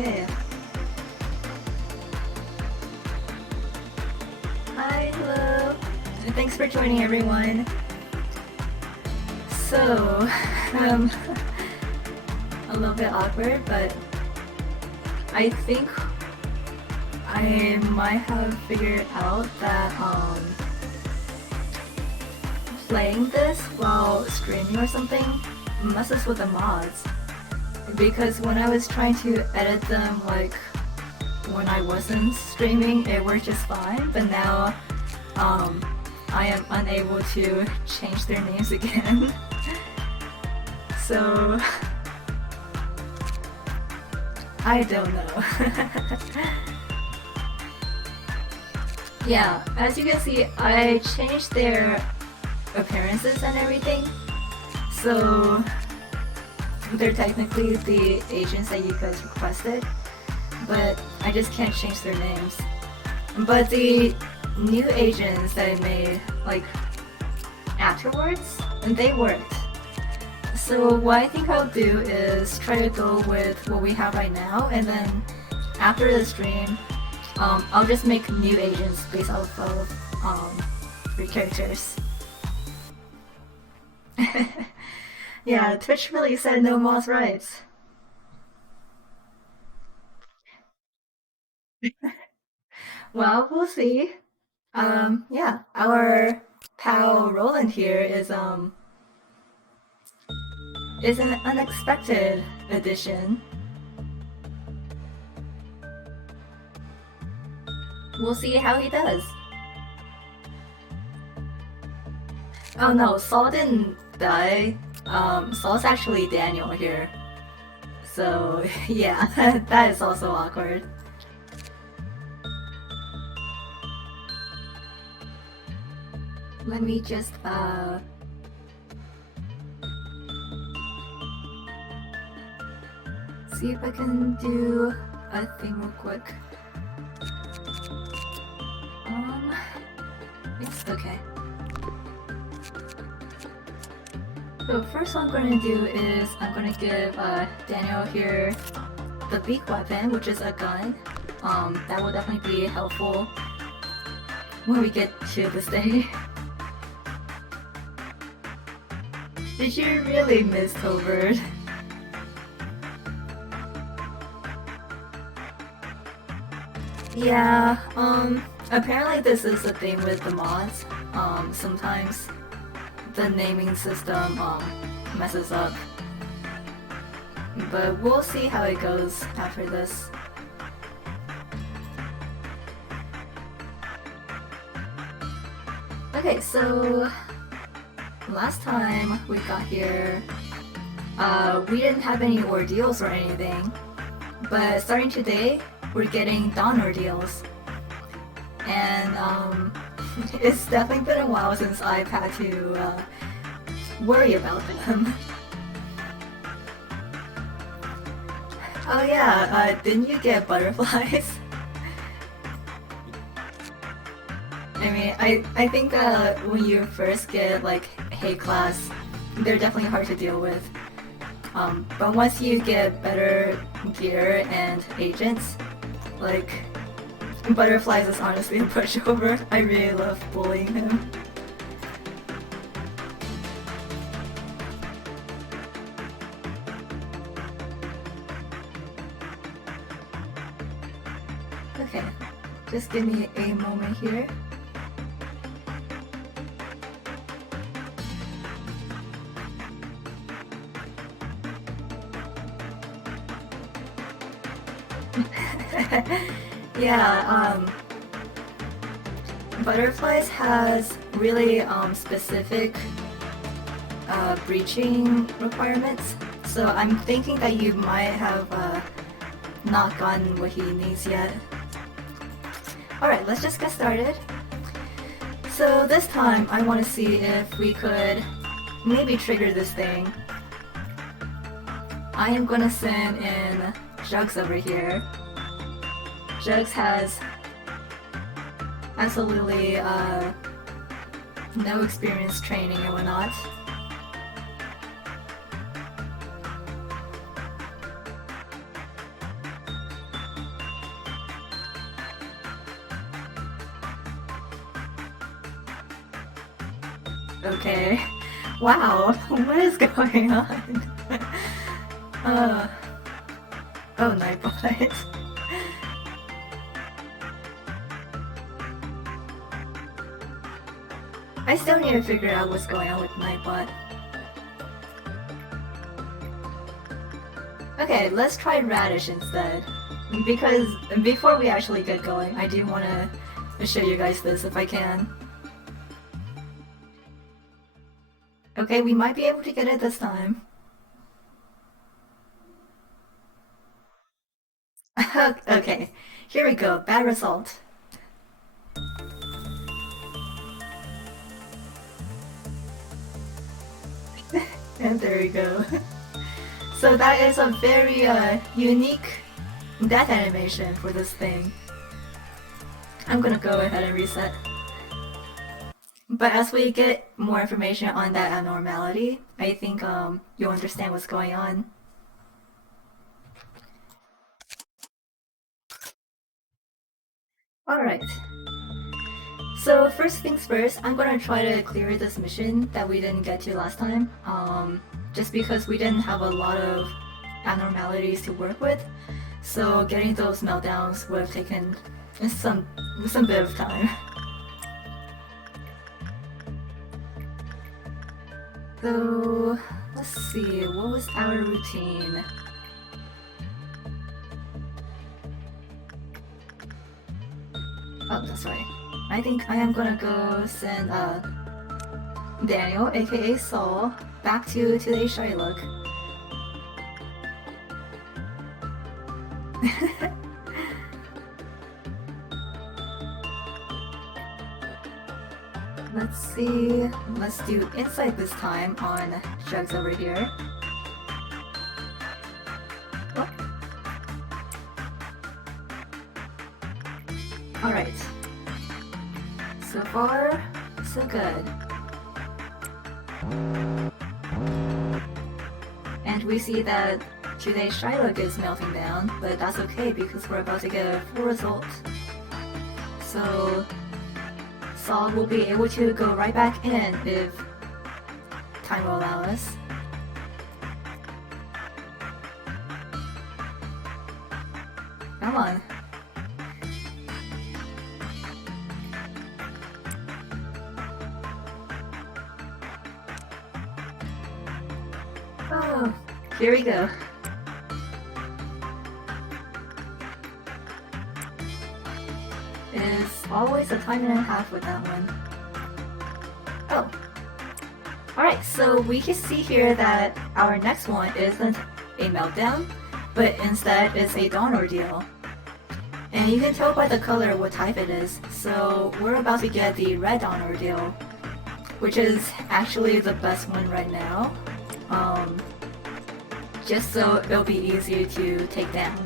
Okay. Hi, hello. Thanks for joining, everyone. So, a little bit awkward, but I think I might have figured out that playing this while streaming or something messes with the mods. Because when I was trying to edit them, like when I wasn't streaming, it worked just fine. But now, I am unable to change their names again. So I don't know. Yeah, as you can see, I changed their appearances and everything. So they're technically the agents that you guys requested, but I just can't change their names. But the new agents that I made, like, afterwards, they worked. So what I think I'll do is try to go with what we have right now, and then after the stream, I'll just make new agents based off of three characters. Yeah, Twitch really said no mods rights. Well, we'll see. Yeah, our pal Roland here is an unexpected addition. We'll see how he does. Oh no, Saul didn't die. Saul's actually Daniel here. So yeah, that is also awkward. Let me just see if I can do a thing real quick. It's okay. So first what I'm going to do is I'm going to give Daniel here the beak weapon, which is a gun. That will definitely be helpful when we get to this day. Did you really miss Tobert? Yeah, apparently this is the thing with the mods. Sometimes the naming system messes up. But we'll see how it goes after this. Okay, so last time we got here, we didn't have any ordeals or anything. But starting today, we're getting dawn ordeals. And it's definitely been a while since I've had to worry about them. Oh yeah, didn't you get butterflies? I mean, I think when you first get like Hay class, they're definitely hard to deal with. But once you get better gear and agents, like, Butterflies is honestly a pushover. I really love bullying him. Okay, just give me a moment here. Yeah, Butterflies has really specific breaching requirements, so I'm thinking that you might have not gotten what he needs yet. Alright, let's just get started. So this time I want to see if we could maybe trigger this thing. I am gonna send in Jugs over here. Jugs has absolutely no experience training and whatnot. Okay. Wow, what is going on? uh, oh, Nightbot. I still need to figure out what's going on with Nightbot. Okay, let's try Radish instead. Because before we actually get going, I do want to show you guys this if I can. Okay, we might be able to get it this time. Okay, here we go. Bad result. And there we go. So that is a very unique death animation for this thing. I'm gonna go ahead and reset. But as we get more information on that abnormality, I think you'll understand what's going on. Alright. So first things first, I'm gonna try to clear this mission that we didn't get to last time. Just because we didn't have a lot of abnormalities to work with. So getting those meltdowns would have taken some bit of time. So let's see, what was our routine? Oh, that's right. I think I am gonna go send Daniel, aka Saul, back to today's shy look. Let's see. Let's do inside this time on Jugs over here. Oh. Alright. So far, so good. And we see that today's Shylock is melting down, but that's okay because we're about to get a full result. So Saul will be able to go right back in if time will allow us. Come on. Oh, here we go. It is always a time and a half with that one. Oh. Alright, so we can see here that our next one isn't a meltdown, but instead it's a dawn ordeal. And you can tell by the color what type it is, so we're about to get the red dawn ordeal, which is actually the best one right now. Just so it'll be easier to take down.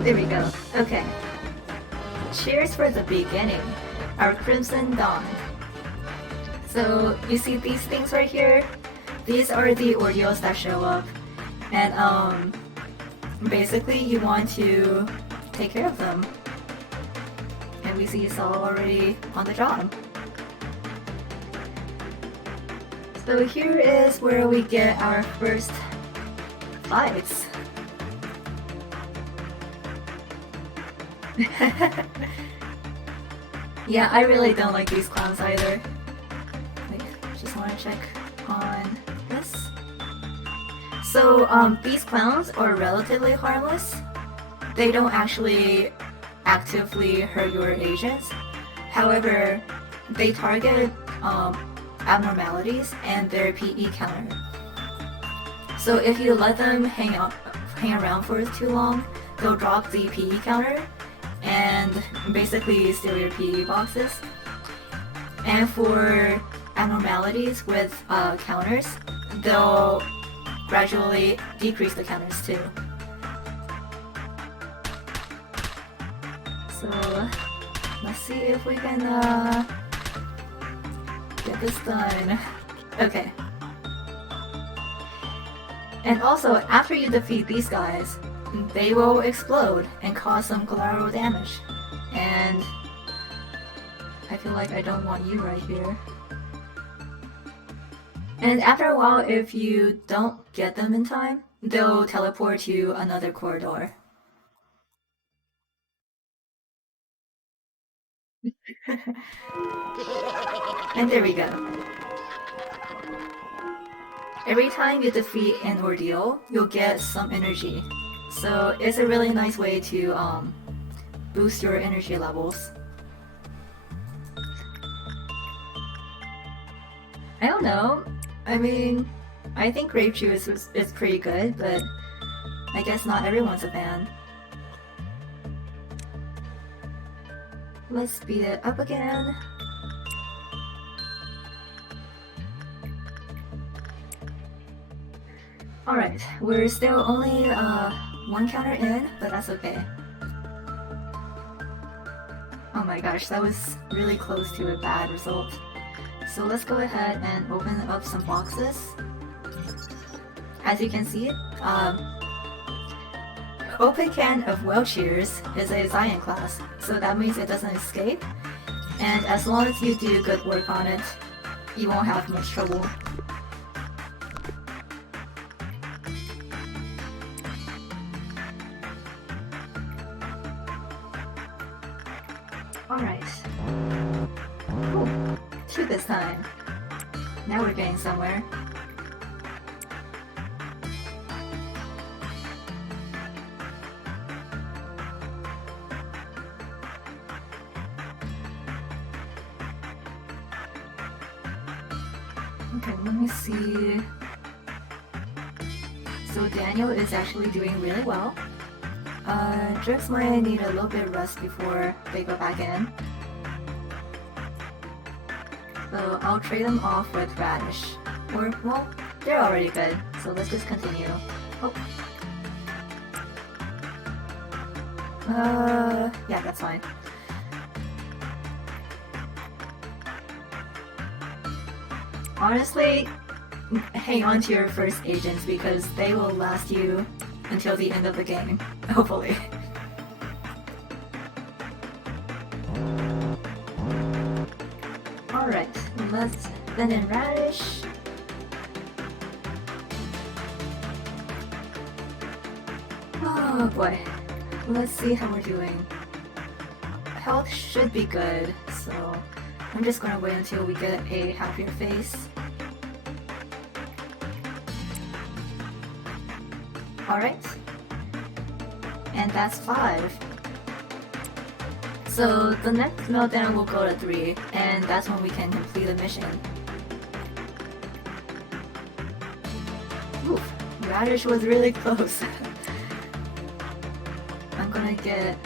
There we go. Okay. Cheers for the beginning. Our Crimson Dawn. So you see these things right here? These are the ordeals that show up. And basically you want to take care of them. And we see Saul already on the job. So here is where we get our first fights. Yeah, I really don't like these clowns either. Like, just want to check on this. So, these clowns are relatively harmless. They don't actually actively hurt your agents. However, they target abnormalities and their PE counter. So if you let them hang around for too long, they'll drop the PE counter and basically steal your PE boxes. And for abnormalities with counters, they'll gradually decrease the counters too. So let's see if we can get this done. Okay. And also, after you defeat these guys, they will explode and cause some collateral damage. And I feel like I don't want you right here. And after a while, if you don't get them in time, they'll teleport to another corridor. And there we go. Every time you defeat an ordeal, you'll get some energy. So it's a really nice way to boost your energy levels. I don't know. I mean, I think grape juice is pretty good, but I guess not everyone's a fan. Let's speed it up again. Alright, we're still only one counter in, but that's okay. Oh my gosh, that was really close to a bad result. So let's go ahead and open up some boxes. As you can see, open can of well cheers is a Zion class, so that means it doesn't escape. And as long as you do good work on it, you won't have much trouble. Alright. Cool. 2 this time. Now we're getting somewhere. Okay, let me see. So Daniel is actually doing really well. Drix might need a little bit of rest before they go back in. So I'll trade them off with Radish. Or, well, they're already good, so let's just continue. Oh. Yeah, that's fine. Honestly, hang on to your first agents because they will last you until the end of the game, hopefully. Alright, let's then in Radish. Oh boy, let's see how we're doing. Health should be good, so I'm just gonna wait until we get a happier face. Alright. And that's 5. So the next meltdown will go to 3, and that's when we can complete the mission. Oof, Radish was really close. I'm gonna get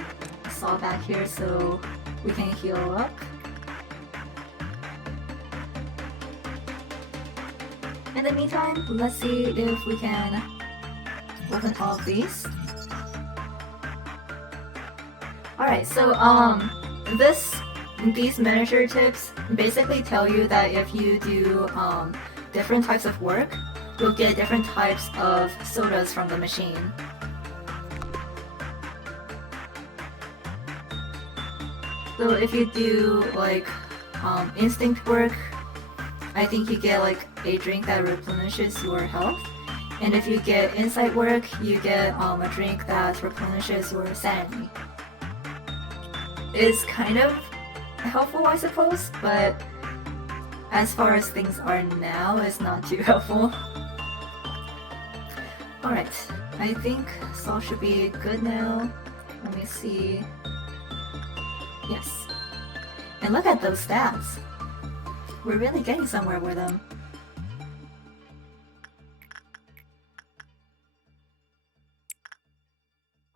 Saw back here so we can heal up. In the meantime, let's see if we can open all of these. Alright, so these miniature tips basically tell you that if you do different types of work, you'll get different types of sodas from the machine. So if you do like instinct work, I think you get like a drink that replenishes your health. And if you get insight work, you get a drink that replenishes your sanity. It's kind of helpful, I suppose, but as far as things are now, it's not too helpful. Alright, I think Saul should be good now. Let me see. Yes. And look at those stats. We're really getting somewhere with them.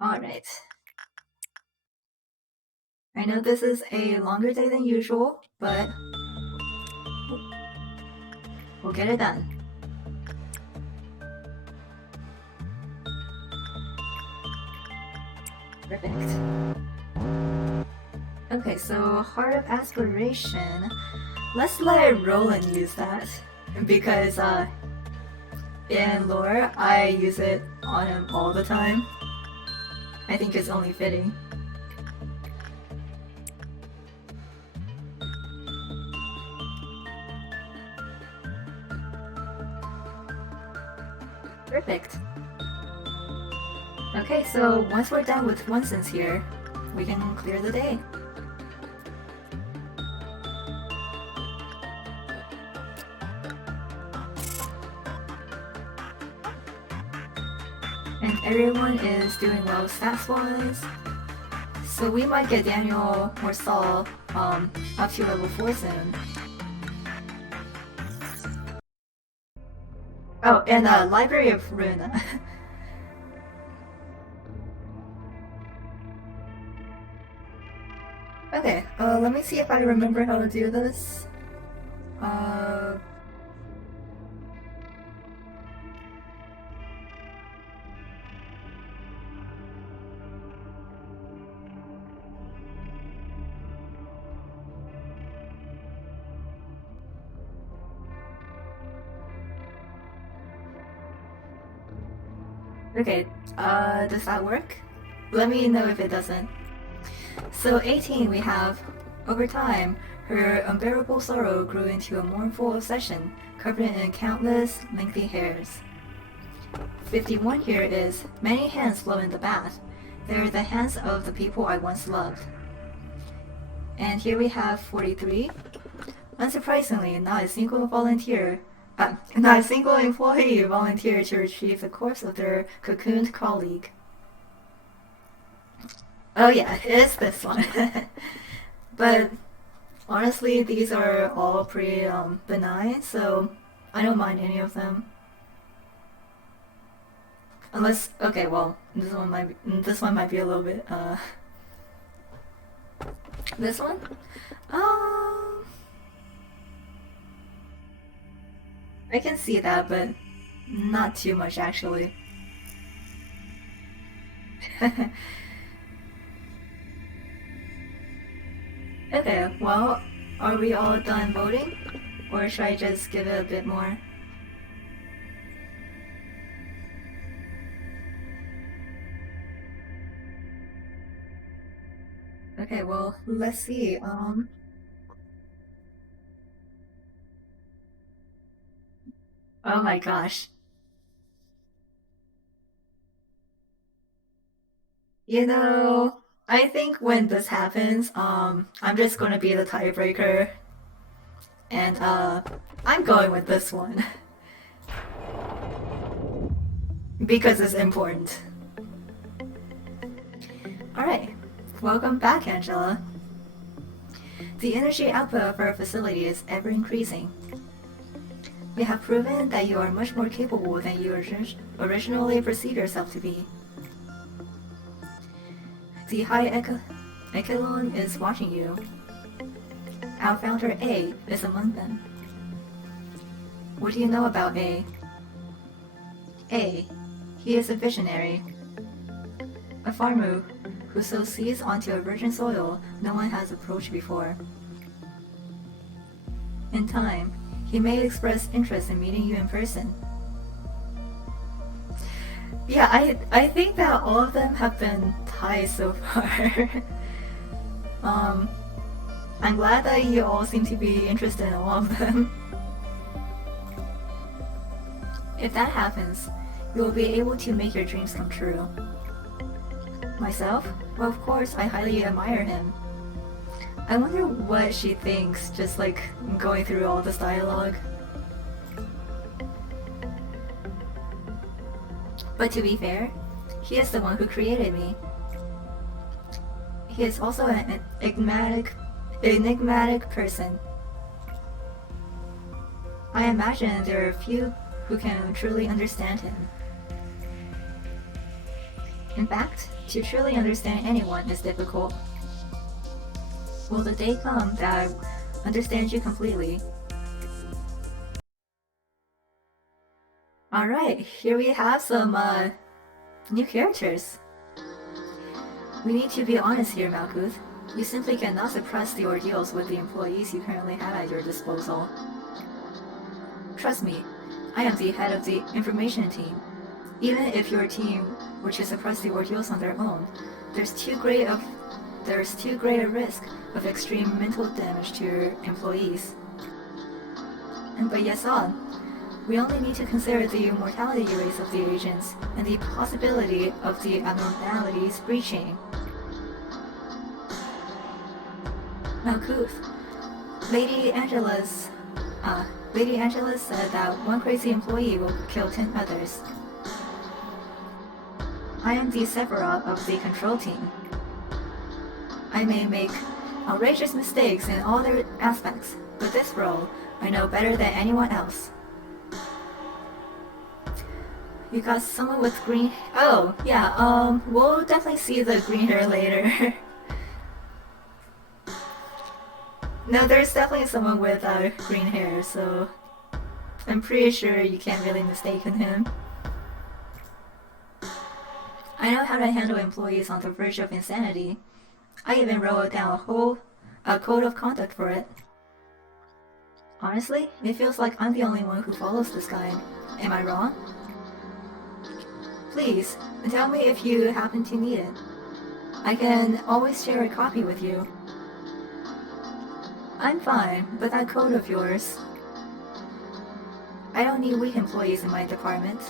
Alright. I know this is a longer day than usual, but we'll get it done. Perfect. Okay, so Heart of Aspiration. Let's let Roland use that, because in lore, I use it on him all the time. I think it's only fitting. Perfect. Okay, so once we're done with one sense here, we can clear the day. And everyone is doing well stats-wise, so we might get Daniel or Saul up to level 4 soon. Oh, and Library of Runa. Okay, let me see if I remember how to do this. Okay, does that work? Let me know if it doesn't. So 18 we have, over time, her unbearable sorrow grew into a mournful obsession, covered in countless lengthy hairs. 51 here is, many hands flow in the bath. They are the hands of the people I once loved. And here we have 43. Unsurprisingly, not a single employee volunteered to retrieve the corpse of their cocooned colleague. Oh yeah, it is this one. But honestly, these are all pretty benign, so I don't mind any of them. Unless, okay, well, this one might be a little bit this one? I can see that, but not too much actually. Okay, well, are we all done voting? Or should I just give it a bit more? Okay, well, let's see. Oh my gosh. You know, I think when this happens, I'm just gonna be the tiebreaker. And, I'm going with this one. Because it's important. Alright, welcome back, Angela. The energy output of our facility is ever increasing. We have proven that you are much more capable than you originally perceived yourself to be. The high echelon is watching you. Our founder A is among them. What do you know about A? A. He is a visionary. A farmer who sows seeds onto a virgin soil no one has approached before. In time, he may express interest in meeting you in person. Yeah, I think that all of them have been ties so far. I'm glad that you all seem to be interested in all of them. If that happens, you will be able to make your dreams come true. Myself? Well, of course, I highly admire him. I wonder what she thinks, just like going through all this dialogue. But to be fair, he is the one who created me. He is also an enigmatic person. I imagine there are few who can truly understand him. In fact, to truly understand anyone is difficult. Will the day come that I understand you completely? Alright, here we have some new characters. We need to be honest here, Malkuth. You simply cannot suppress the ordeals with the employees you currently have at your disposal. Trust me, I am the head of the information team. Even if your team were to suppress the ordeals on their own, there's too great a risk of extreme mental damage to your employees. But yes, we only need to consider the mortality rates of the agents and the possibility of the abnormalities breaching. Now, Kuth, Lady Angela said that one crazy employee will kill 10 others. I am the Sephiroth of the control team. I may make outrageous mistakes in all their aspects, but this role I know better than anyone else. You got someone with green... Oh, yeah, we'll definitely see the green hair later. No, there's definitely someone with green hair, so I'm pretty sure you can't really mistake him. I know how to handle employees on the verge of insanity. I even wrote down a code of conduct for it. Honestly, it feels like I'm the only one who follows this guide. Am I wrong? Please, tell me if you happen to need it. I can always share a copy with you. I'm fine, but that code of yours... I don't need weak employees in my department.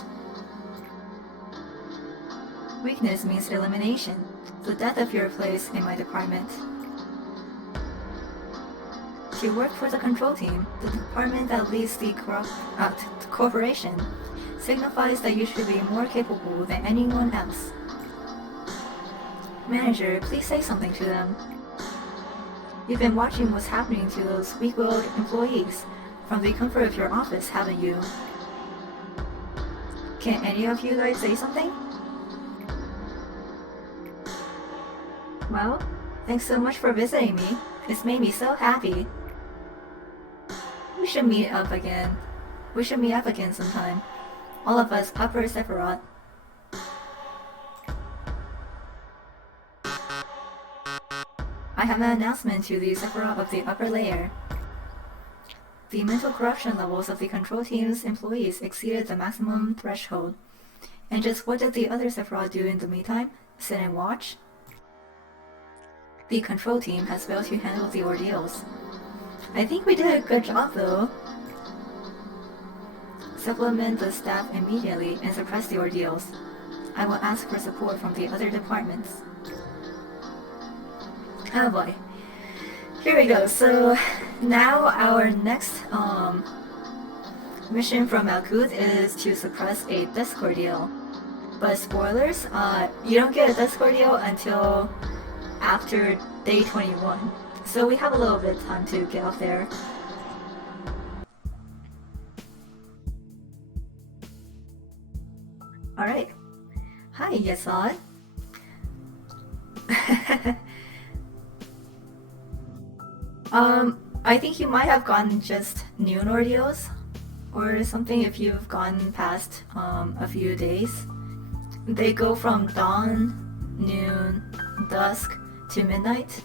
Weakness means elimination, the death of your place in my department. To work for the control team, the department that leads the corporation, signifies that you should be more capable than anyone else. Manager, please say something to them. You've been watching what's happening to those weak-willed employees from the comfort of your office, haven't you? Can any of you guys say something? Well, thanks so much for visiting me. It's made me so happy. We should meet up again sometime. All of us Upper Sephiroth. I have an announcement to the Sephiroth of the upper layer. The mental corruption levels of the control team's employees exceeded the maximum threshold. And just what did the other Sephiroth do in the meantime? Sit and watch? The control team has failed to handle the ordeals. I think we did a good job though. Supplement the staff immediately and suppress the ordeals. I will ask for support from the other departments. Oh boy. Here we go. So now our next mission from Malkuth is to suppress a desk ordeal. But spoilers, you don't get a desk ordeal until after day 21. So we have a little bit of time to get up there. Alright. Hi, Yesod. I think you might have gotten just noon ordeals or something if you've gone past a few days. They go from dawn, noon, dusk to midnight.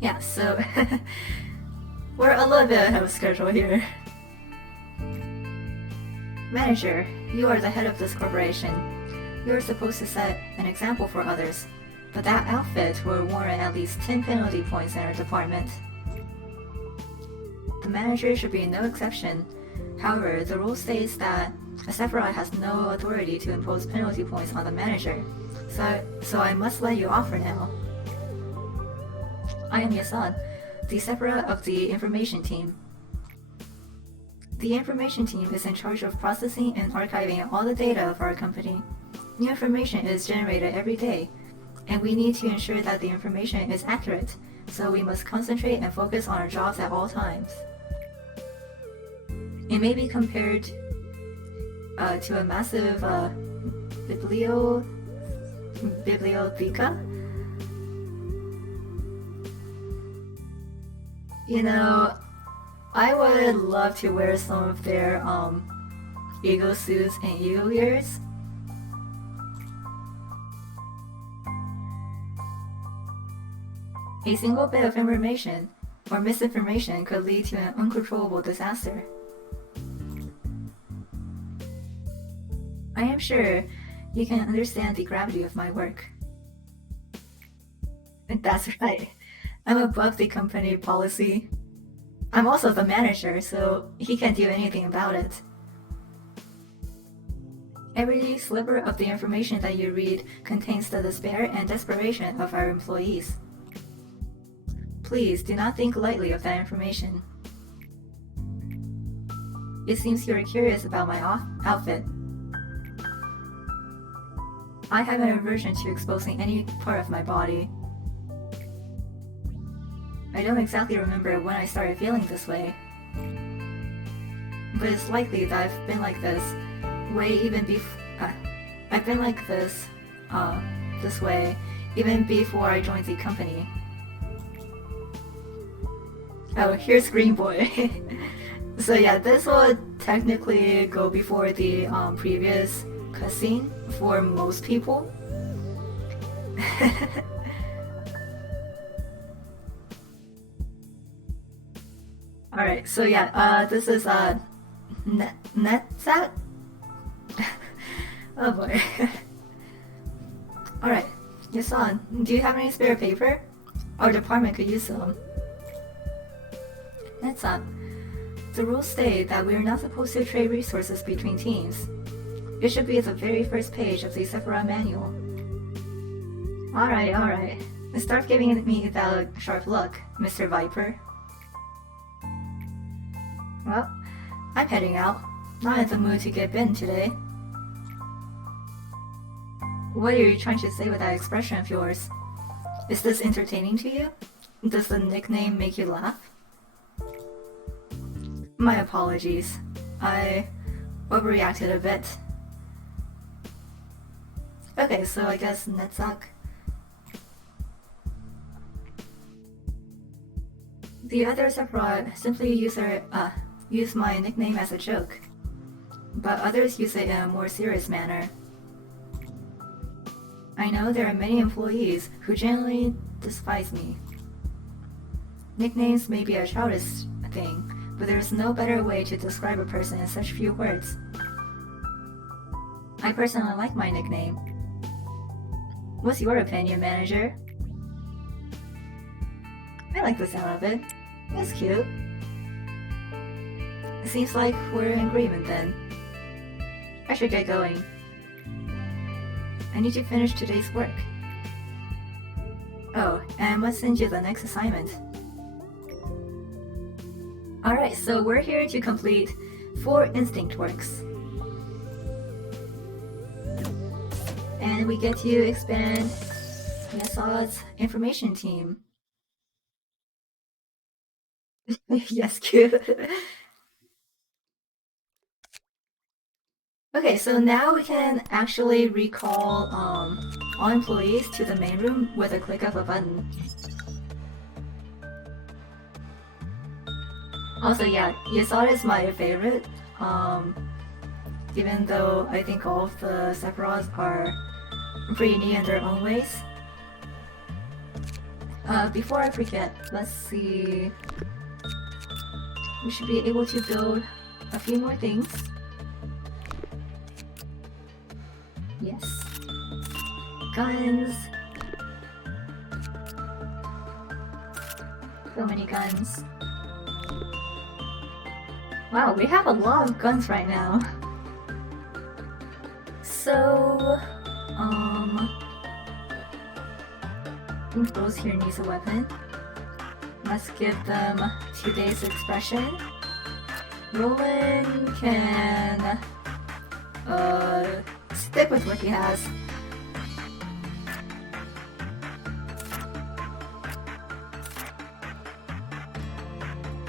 Yeah, so we're a little bit ahead of schedule here. Manager, you are the head of this corporation. You are supposed to set an example for others, but that outfit will warrant at least 10 penalty points in our department. The manager should be no exception. However, the rule states that a Sephiroth has no authority to impose penalty points on the manager, so I must let you off for now. I am Yasad, the Sephiroth of the information team. The information team is in charge of processing and archiving all the data of our company. New information is generated every day, and we need to ensure that the information is accurate, so we must concentrate and focus on our jobs at all times. It may be compared to a massive bibliotheca. You know, I would love to wear some of their eagle suits and eagle ears. A single bit of information or misinformation could lead to an uncontrollable disaster. I am sure you can understand the gravity of my work. That's right. I'm above the company policy. I'm also the manager, so he can't do anything about it. Every sliver of the information that you read contains the despair and desperation of our employees. Please do not think lightly of that information. It seems you're curious about my outfit. I have an aversion to exposing any part of my body. I don't exactly remember when I started feeling this way, but it's likely that I've been like this way even before. I've been like this way even before I joined the company. Oh, here's Green Boy. So yeah, this will technically go before the previous cutscene for most people. Alright, so yeah, this is Netsat? Oh boy. Alright, Yasan, do you have any spare paper? Our department could use some. Netsat, the rules state that we are not supposed to trade resources between teams. It should be at the very first page of the Sephora manual. Alright. Start giving me that sharp look, Mr. Viper. Well, I'm heading out. Not in the mood to get bitten today. What are you trying to say with that expression of yours? Is this entertaining to you? Does the nickname make you laugh? My apologies. I overreacted a bit. Okay, so I guess Netsuck. The others abroad simply use my nickname as a joke, but others use it in a more serious manner. I know there are many employees who generally despise me. Nicknames may be a childish thing, but there's no better way to describe a person in such few words. I personally like my nickname. What's your opinion, manager? I like the sound of it. It's cute. It seems like we're in agreement then. I should get going. I need to finish today's work. Oh, and I must send you the next assignment. Alright, so we're here to complete 4 instinct works. And we get to expand Yasad's information team. Yes, cute. Okay, so now we can actually recall all employees to the main room with a click of a button. Also, yeah, Yasada is my favorite, even though I think all of the Sephiroths are pretty neat in their own ways. Before I forget, let's see. We should be able to build a few more things. Yes. Guns. So many guns. Wow, we have a lot of guns right now. So, I think Rose here needs a weapon. Let's give them today's expression. Roland can stick with what he has.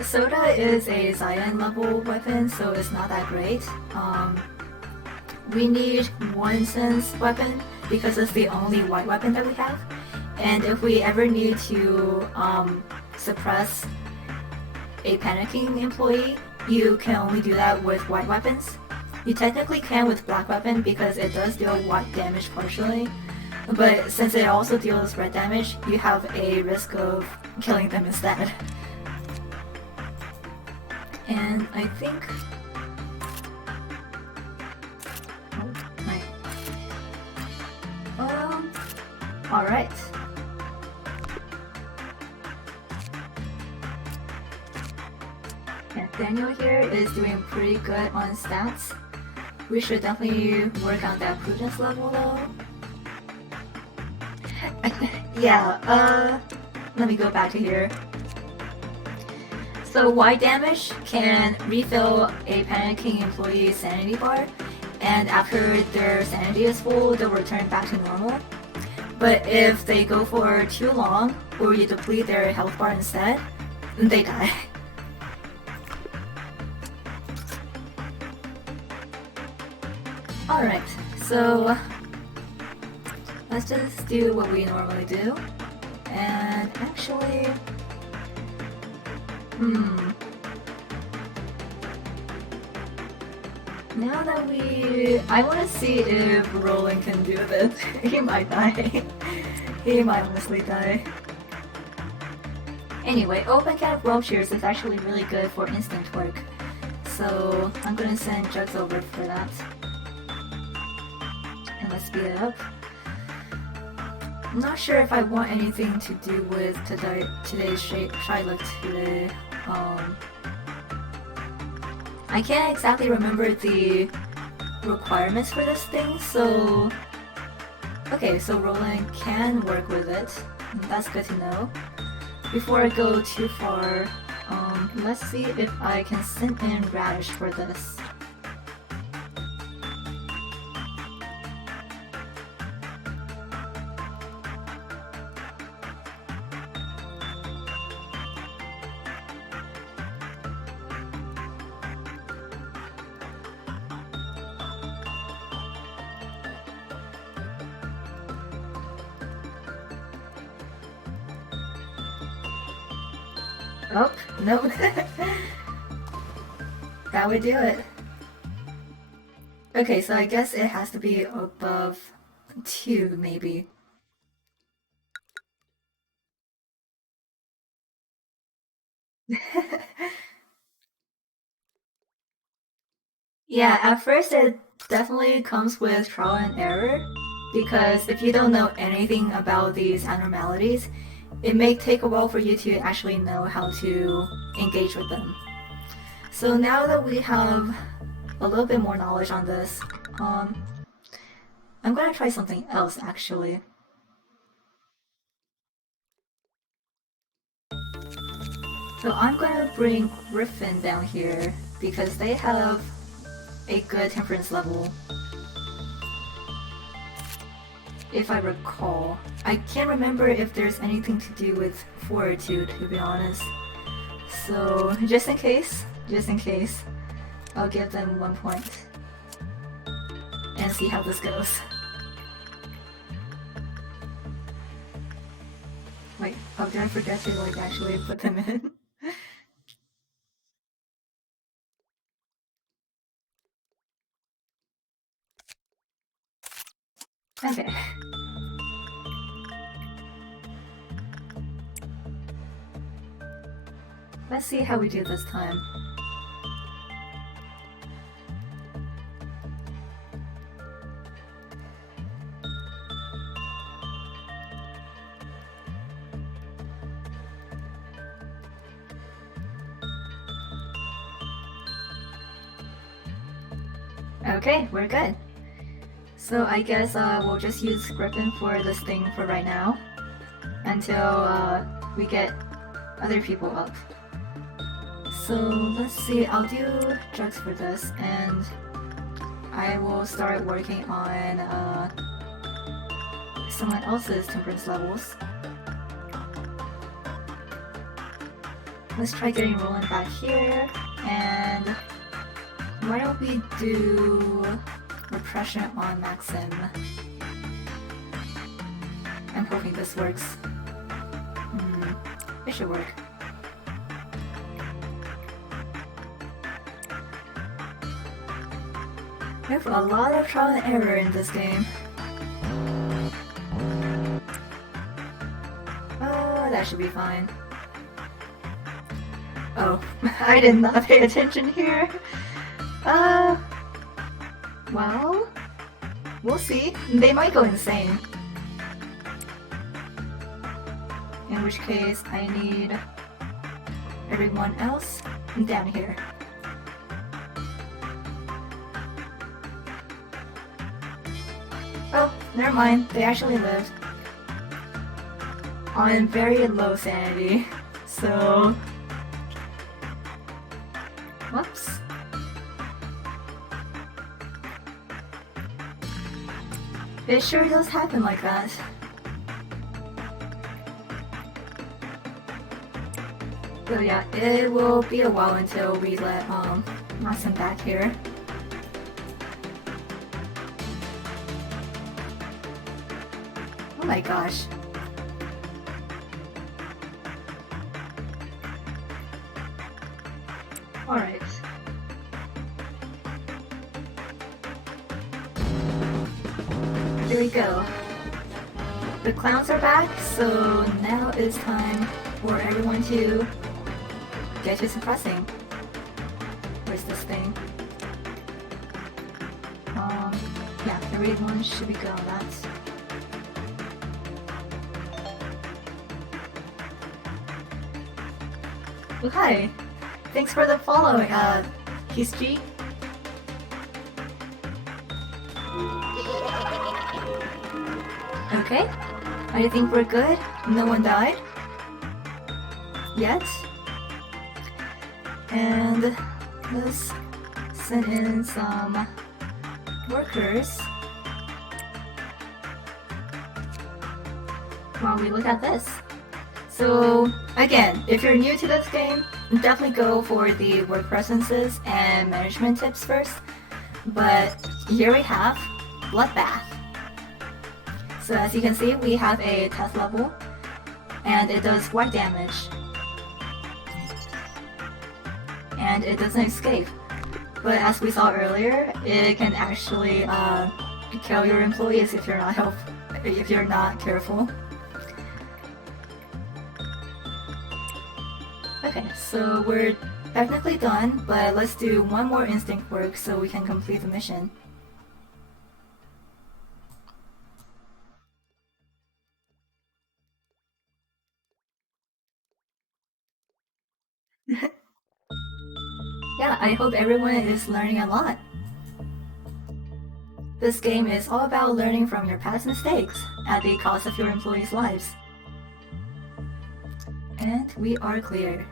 Soda is a Zion level weapon, so it's not that great. We need 1 sense weapon because it's the only white weapon that we have. And if we ever need to suppress a panicking employee, you can only do that with white weapons. You technically can with black weapon because it does deal white damage partially, but since it also deals red damage, you have a risk of killing them instead. And I think... Alright. And Daniel here is doing pretty good on stats. We should definitely work on that prudence level though. Yeah, let me go back to here. So wide damage can refill a panicking employee's sanity bar, and after their sanity is full, they'll return back to normal. But if they go for too long, or you deplete their health bar instead, then they die. Alright, so let's just do what we normally do. And actually, now that I want to see if Roland can do this. He might die. He might honestly die. Anyway, open can of rope shears is actually really good for instant work. So I'm gonna send Jugs over for that. And let's speed it up. I'm not sure if I want anything to do with today's shy lift today. I can't exactly remember the requirements for this thing, so... Okay, so Roland can work with it. That's good to know. Before I go too far, let's see if I can send in Radish for this. Oh, nope. That would do it. Okay, so I guess it has to be above 2, maybe. Yeah, at first it definitely comes with trial and error, because if you don't know anything about these abnormalities, it may take a while for you to actually know how to engage with them. So now that we have a little bit more knowledge on this, I'm gonna try something else actually. So I'm gonna bring Griffin down here because they have a good temperance level. If I recall. I can't remember if there's anything to do with fortitude, to be honest. So, just in case, I'll give them 1 point. And see how this goes. Wait, oh, did I forget to actually put them in? Okay. Let's see how we do this time. Okay, we're good. So I guess we'll just use Griffin for this thing for right now until we get other people up. So let's see, I'll do drugs for this and I will start working on someone else's temperance levels. Let's try getting Roland back here, and why don't we do repression on Maxim? I'm hoping this works. It should work. We have a lot of trial and error in this game. Oh, that should be fine. Oh, I did not pay attention here. Well, we'll see. They might go insane. in which case I need everyone else down here. Oh, never mind, they actually lived on very low sanity, so... Whoops. It sure does happen like that. So yeah, it will be a while until we let Mason back here. Oh my gosh. Alright. Here we go. The clowns are back, so now it's time for everyone to get to suppressing. Where's this thing? Yeah, everyone should be good on that. Oh, hi! Thanks for the follow, Hisji. Okay, I think we're good. No one died yet. And let's send in some workers while we look at this. So again, if you're new to this game, definitely go for the work presences and management tips first. But here we have Bloodbath. So as you can see, we have a test level, and it does white damage. And it doesn't escape. But as we saw earlier, it can actually kill your employees if you're not careful. Okay, so we're technically done, but let's do one more instinct work so we can complete the mission. Yeah, I hope everyone is learning a lot. This game is all about learning from your past mistakes at the cost of your employees' lives. And we are clear.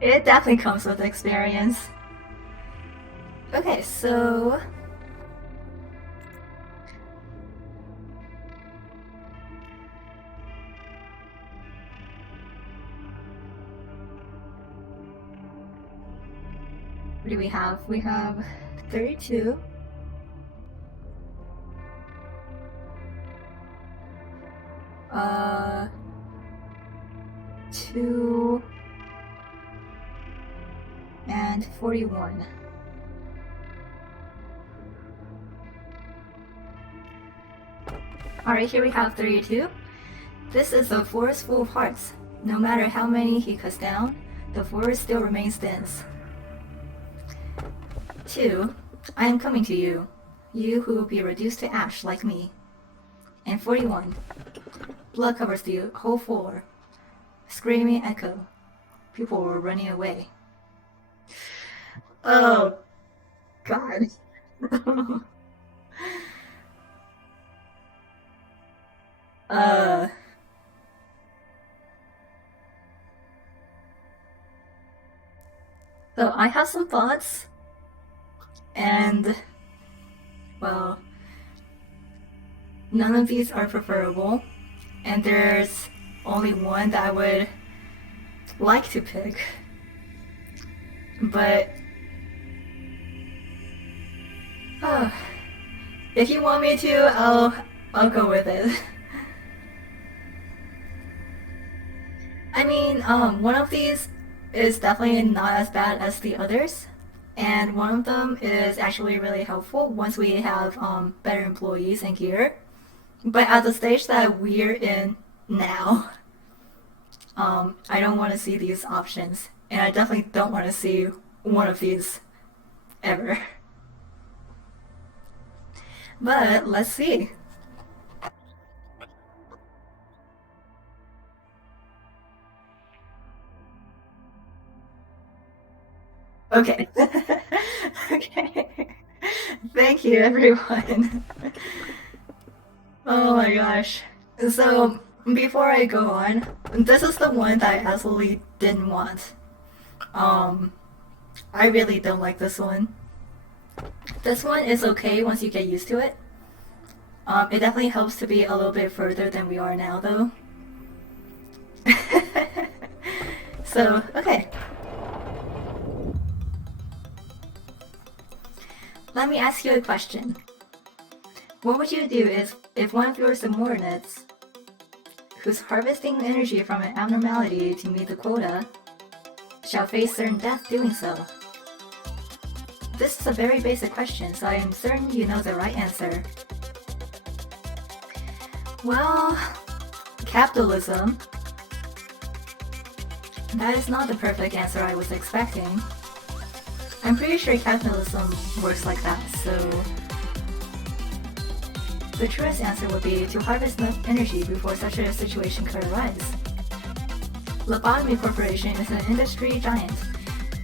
It definitely comes with experience. Okay, so... what do we have? We have 32. Two and 41. Alright, here we have 32. This is a forest full of hearts. No matter how many he cuts down, the forest still remains dense. 2. I am coming to you. You who will be reduced to ash like me. And 41. Blood covers the whole floor. Screaming echo. People were running away. Oh, God. So I have some thoughts, and, well, none of these are preferable, and there's only one that I would like to pick, but if you want me to, I'll go with it. I mean, one of these is definitely not as bad as the others, and one of them is actually really helpful once we have better employees and gear. But at the stage that we're in now, I don't want to see these options, and I definitely don't want to see one of these ever. But let's see. Okay. Okay. Thank you, everyone. Oh my gosh. So, before I go on, this is the one that I absolutely didn't want. I really don't like this one. This one is okay once you get used to it. It definitely helps to be a little bit further than we are now, though. So, okay. Let me ask you a question. What would you do if one of your subordinates, who's harvesting energy from an abnormality to meet the quota, shall face certain death doing so? This is a very basic question, so I am certain you know the right answer. Well, capitalism. That is not the perfect answer I was expecting. I'm pretty sure capitalism works like that, so the truest answer would be to harvest enough energy before such a situation could arise. Lobotomy Corporation is an industry giant,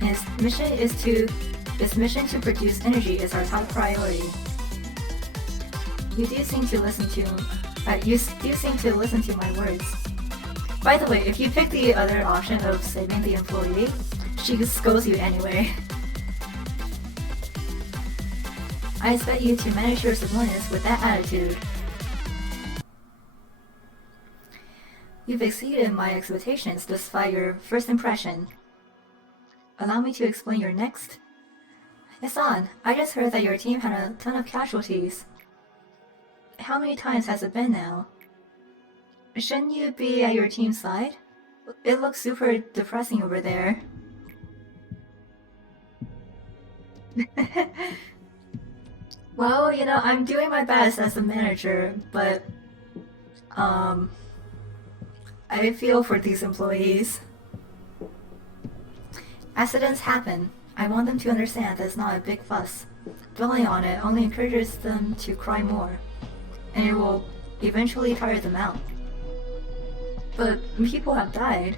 and its mission to produce energy is our top priority. You do seem to listen to my words. By the way, if you pick the other option of saving the employee, she scolds you anyway. I expect you to manage your subordinates with that attitude. You've exceeded my expectations despite your first impression. Allow me to explain your next. Hassan, I just heard that your team had a ton of casualties. How many times has it been now? Shouldn't you be at your team's side? It looks super depressing over there. Well, you know, I'm doing my best as a manager, but I feel for these employees. Accidents happen. I want them to understand that it's not a big fuss. Dwelling on it only encourages them to cry more, and it will eventually tire them out. But people have died.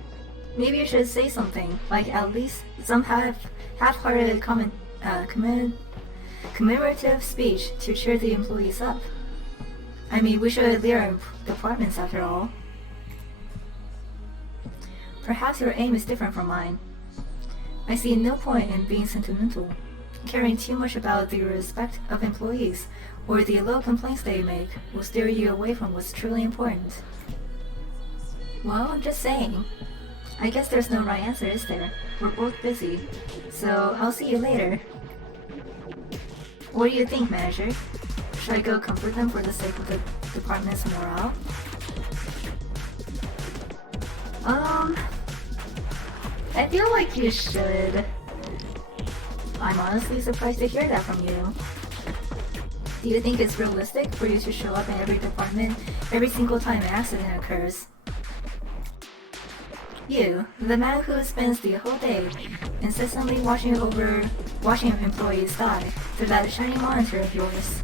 Maybe you should say something, like at least some half-hearted commemorative speech to cheer the employees up. I mean, we should lead our departments after all. Perhaps your aim is different from mine. I see no point in being sentimental. Caring too much about the respect of employees or the low complaints they make will steer you away from what's truly important. Well, I'm just saying. I guess there's no right answer, is there? We're both busy. So, I'll see you later. What do you think, manager? Should I go comfort them for the sake of the department's morale? I feel like you should. I'm honestly surprised to hear that from you. Do you think it's realistic for you to show up in every department every single time an accident occurs? You, the man who spends the whole day incessantly watching an employees die through that shiny monitor of yours.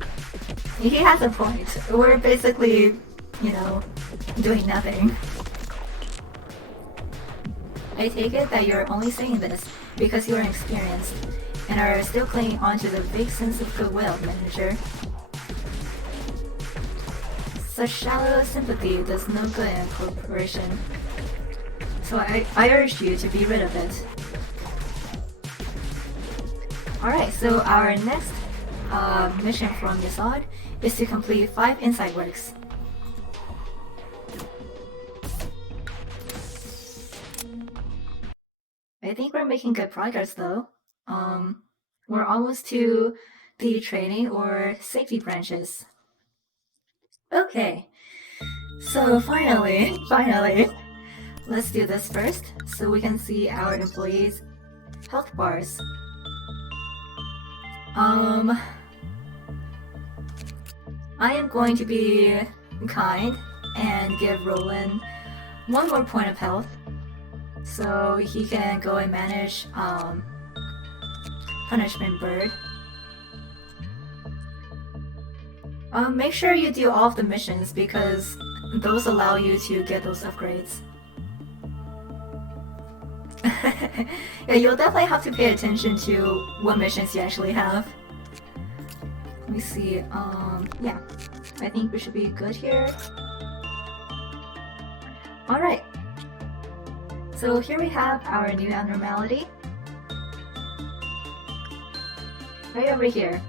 He has a point. We're basically, you know, doing nothing. I take it that you're only saying this because you're inexperienced and are still clinging onto the vague sense of goodwill, manager. Such shallow sympathy does no good in a corporation. So I urge you to be rid of it. Alright, so our next mission from Yasad is to complete 5 inside works. I think we're making good progress though. We're almost to the training or safety branches. Okay, so finally, let's do this first so we can see our employees' health bars. I am going to be kind and give Roland 1 more point of health so he can go and manage punishment bird. Make sure you do all of the missions because those allow you to get those upgrades. Yeah, you'll definitely have to pay attention to what missions you actually have. Let me see, yeah. I think we should be good here. Alright. So here we have our new abnormality. Right over here.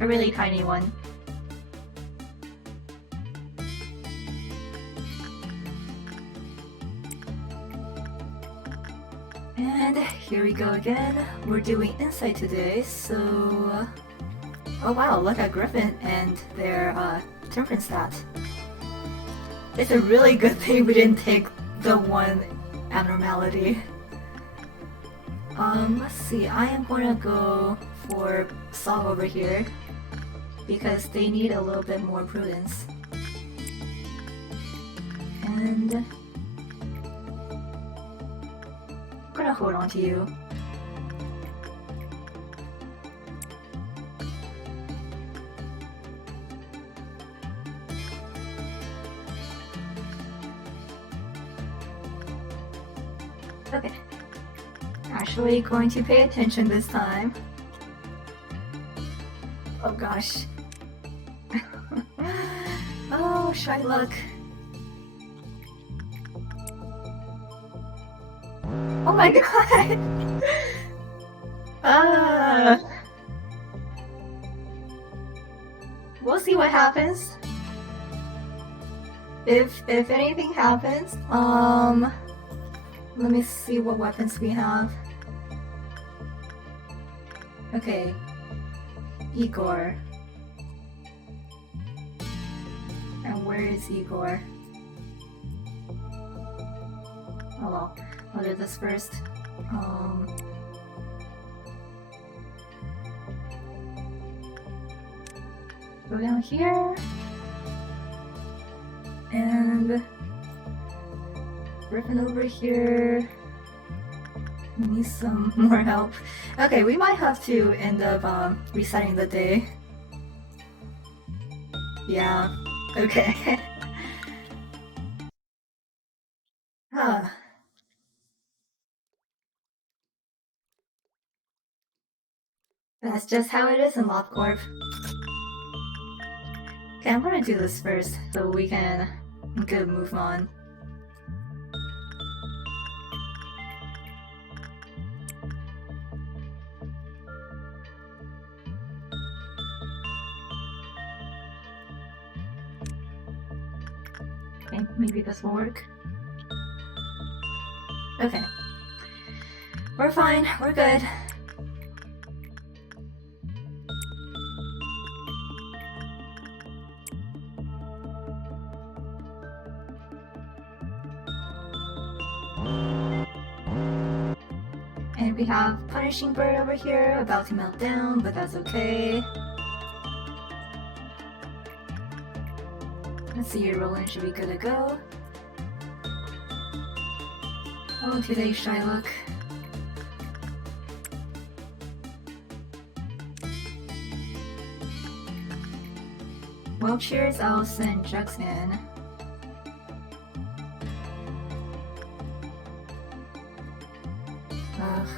A really tiny one. And here we go again. We're doing insight today, so... Oh wow, look at Griffin and their temperance stat. It's a really good thing we didn't take the one abnormality. Let's see, I am gonna go for Saw over here because they need a little bit more prudence. And I'm gonna hold on to you. Okay. Actually going to pay attention this time. Oh gosh. Oh, shy luck. Oh my god! We'll see what happens. If anything happens, let me see what weapons we have. Okay. Igor. And where is Igor? Oh well, I'll do this first. Go down here. And Griffin over here. Need some more help. Okay, we might have to end up resetting the day. Yeah, okay. Huh. That's just how it is in LobCorp. Okay, I'm gonna do this first so we can get move on. Okay, maybe this will work. Okay. We're fine, we're good. And we have Punishing Bird over here, about to melt down, but that's okay. Let's see, your Roland should be good to go. Oh, today's shy look. Well, cheers, I'll send Jux in. Ugh.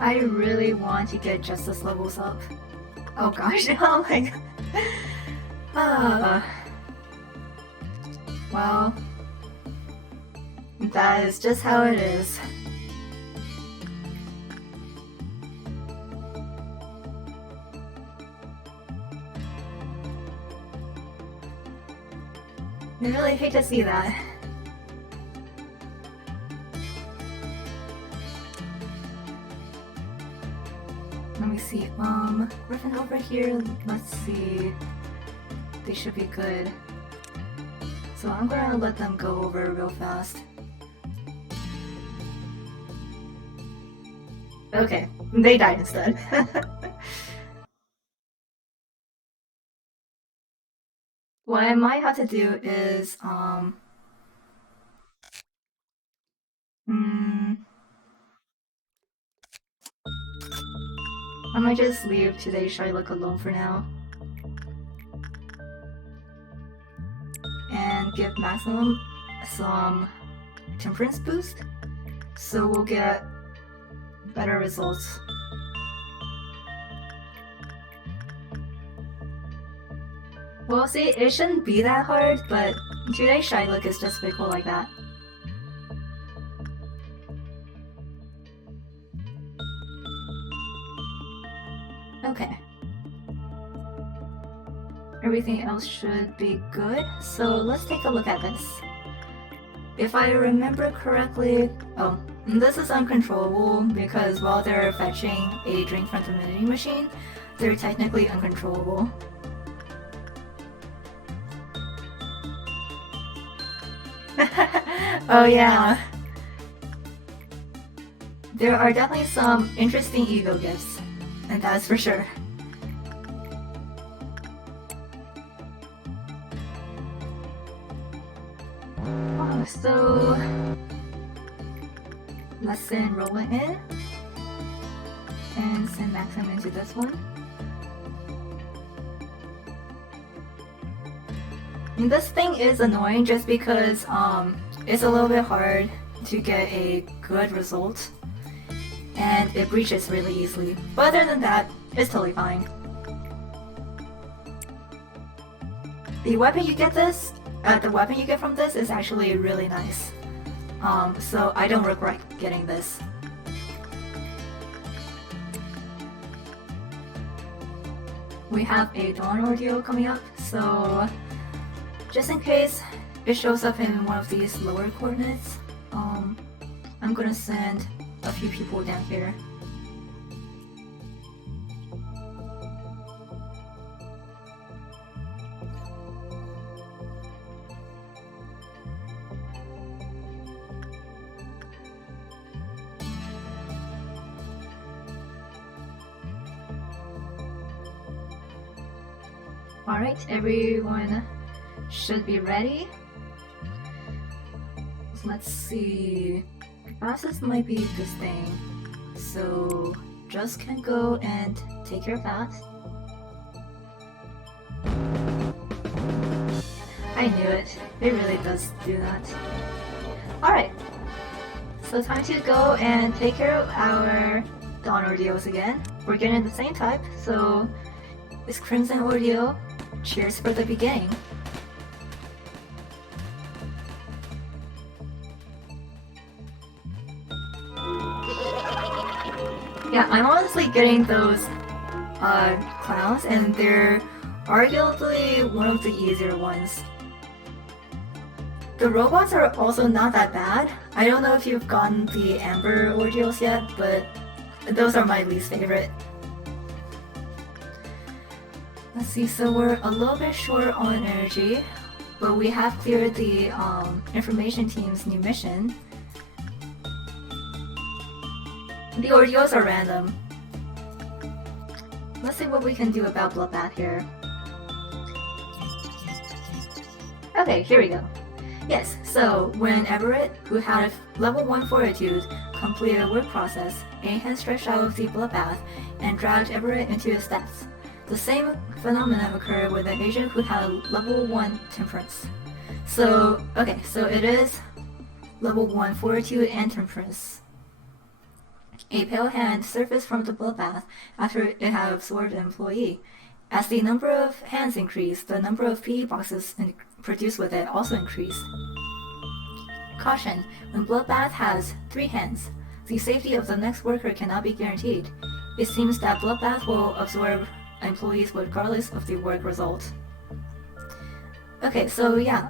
I really want to get Justice levels up. Oh gosh, oh my god. Well, that is just how it is. I really hate to see that. Let me see, Griffin over here, let's see. They should be good. So I'm gonna let them go over real fast. Okay, they died instead. What I might have to do is, I might just leave today's shy look alone for now. And give maximum some temperance boost, so we'll get better results. Well, see, it shouldn't be that hard, but today's shy look is just fickle like that. Okay. Everything else should be good, so let's take a look at this. If I remember correctly, oh, this is uncontrollable because while they're fetching a drink from the vending machine, they're technically uncontrollable. Oh yeah. There are definitely some interesting ego gifts, and that's for sure. So let's send Roland in and send Maxim into this one. And this thing is annoying just because it's a little bit hard to get a good result and it breaches really easily. But other than that, it's totally fine. The weapon you get from this is actually really nice. So I don't regret getting this. We have a dawn ordeal coming up, so just in case it shows up in one of these lower coordinates, I'm gonna send a few people down here. Alright, everyone should be ready. So let's see. Fastest might be this thing. So just can go and take care of that. I knew it. It really does do that. Alright. So time to go and take care of our Dawn Ordeals again. We're getting the same type, so it's Crimson Ordeal. Cheers for the beginning. Yeah, I'm honestly getting those clowns, and they're arguably one of the easier ones. The robots are also not that bad. I don't know if you've gotten the Amber Ordeals yet, but those are my least favorite. Let's see, so we're a little bit short on energy, but we have cleared the information team's new mission. The ordeals are random. Let's see what we can do about Bloodbath here. Okay, here we go. Yes, so when Everett, who had level 1 fortitude, completed a work process, a hand stretched out of the Bloodbath and dragged Everett into his death. The same phenomenon occurred with an agent who had level 1 temperance. So, okay, so it is level 1 fortitude and temperance. A pale hand surfaced from the bloodbath after it had absorbed an employee. As the number of hands increased, the number of PE boxes produced with it also increased. Caution: when bloodbath has 3 hands, the safety of the next worker cannot be guaranteed. It seems that bloodbath will absorb employees regardless of the work result. Okay, so yeah,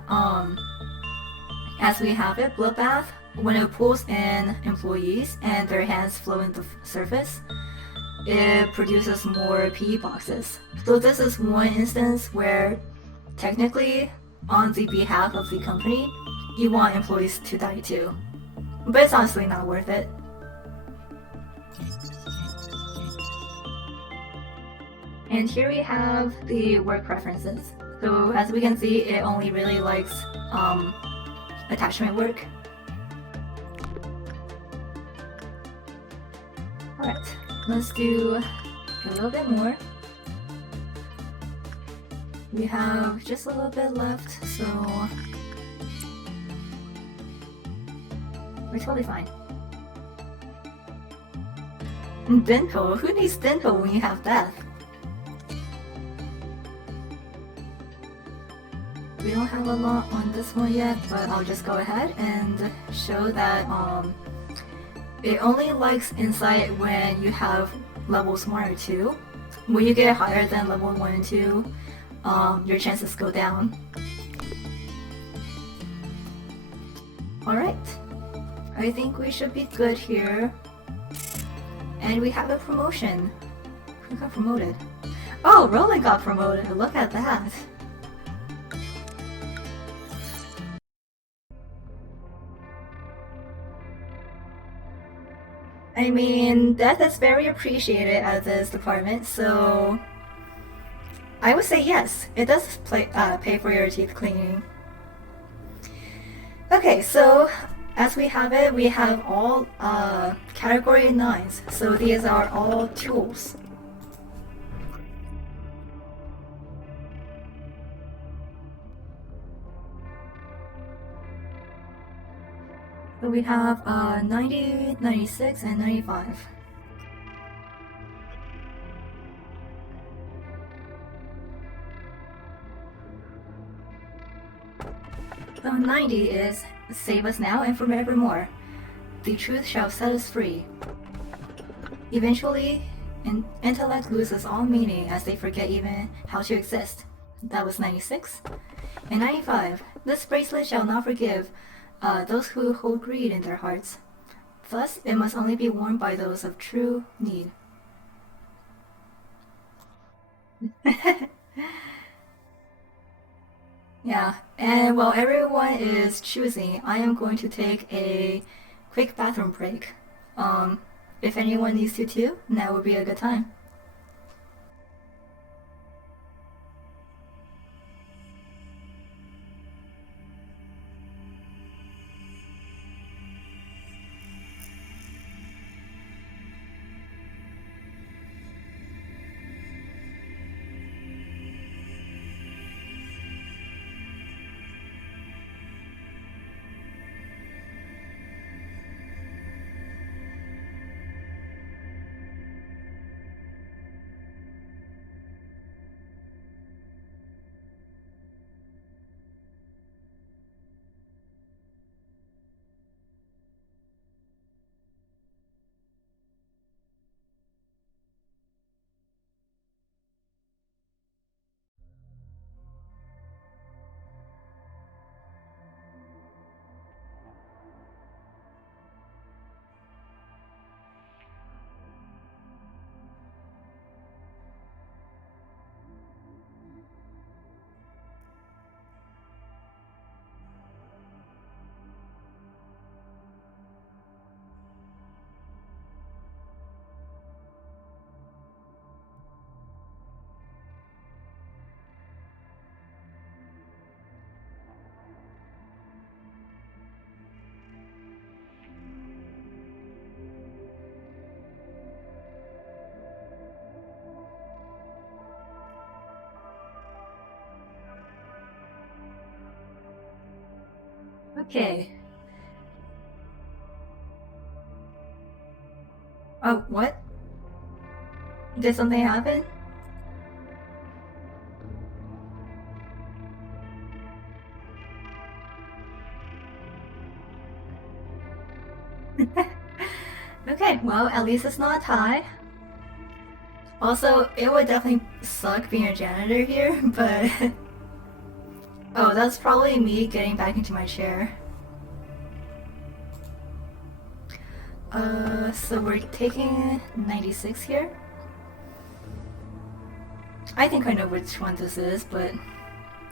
as we have it, bloodbath, when it pulls in employees and their hands flow in the surface, it produces more PE boxes. So this is one instance where technically, on the behalf of the company, you want employees to die too. But it's honestly not worth it. And here we have the work preferences. So as we can see, it only really likes attachment work. let's do a little bit more. We have just a little bit left, so we're totally fine. Dental? Who needs dental when you have death? We don't have a lot on this one yet, but I'll just go ahead and show that it only likes insight when you have levels 1 or 2. When you get higher than level 1 and 2, your chances go down. Alright, I think we should be good here. And we have a promotion. Who got promoted? Oh, Roland got promoted, look at that. I mean, death is very appreciated at this department, so I would say yes. It does pay for your teeth cleaning. Okay, so as we have it, we have all category 9s. So these are all tools. So we have 90, 96, and 95. So 90 is save us now and forevermore. The truth shall set us free. Eventually, intellect loses all meaning as they forget even how to exist. That was 96. And 95. This bracelet shall not forgive those who hold greed in their hearts. Thus, it must only be worn by those of true need. Yeah, and while everyone is choosing, I am going to take a quick bathroom break. If anyone needs to too, now would be a good time. Okay. Oh, what? Did something happen? Okay, well, at least it's not a tie. Also, it would definitely suck being a janitor here, but... Oh, that's probably me getting back into my chair. So we're taking 96 here. I think I know which one this is, but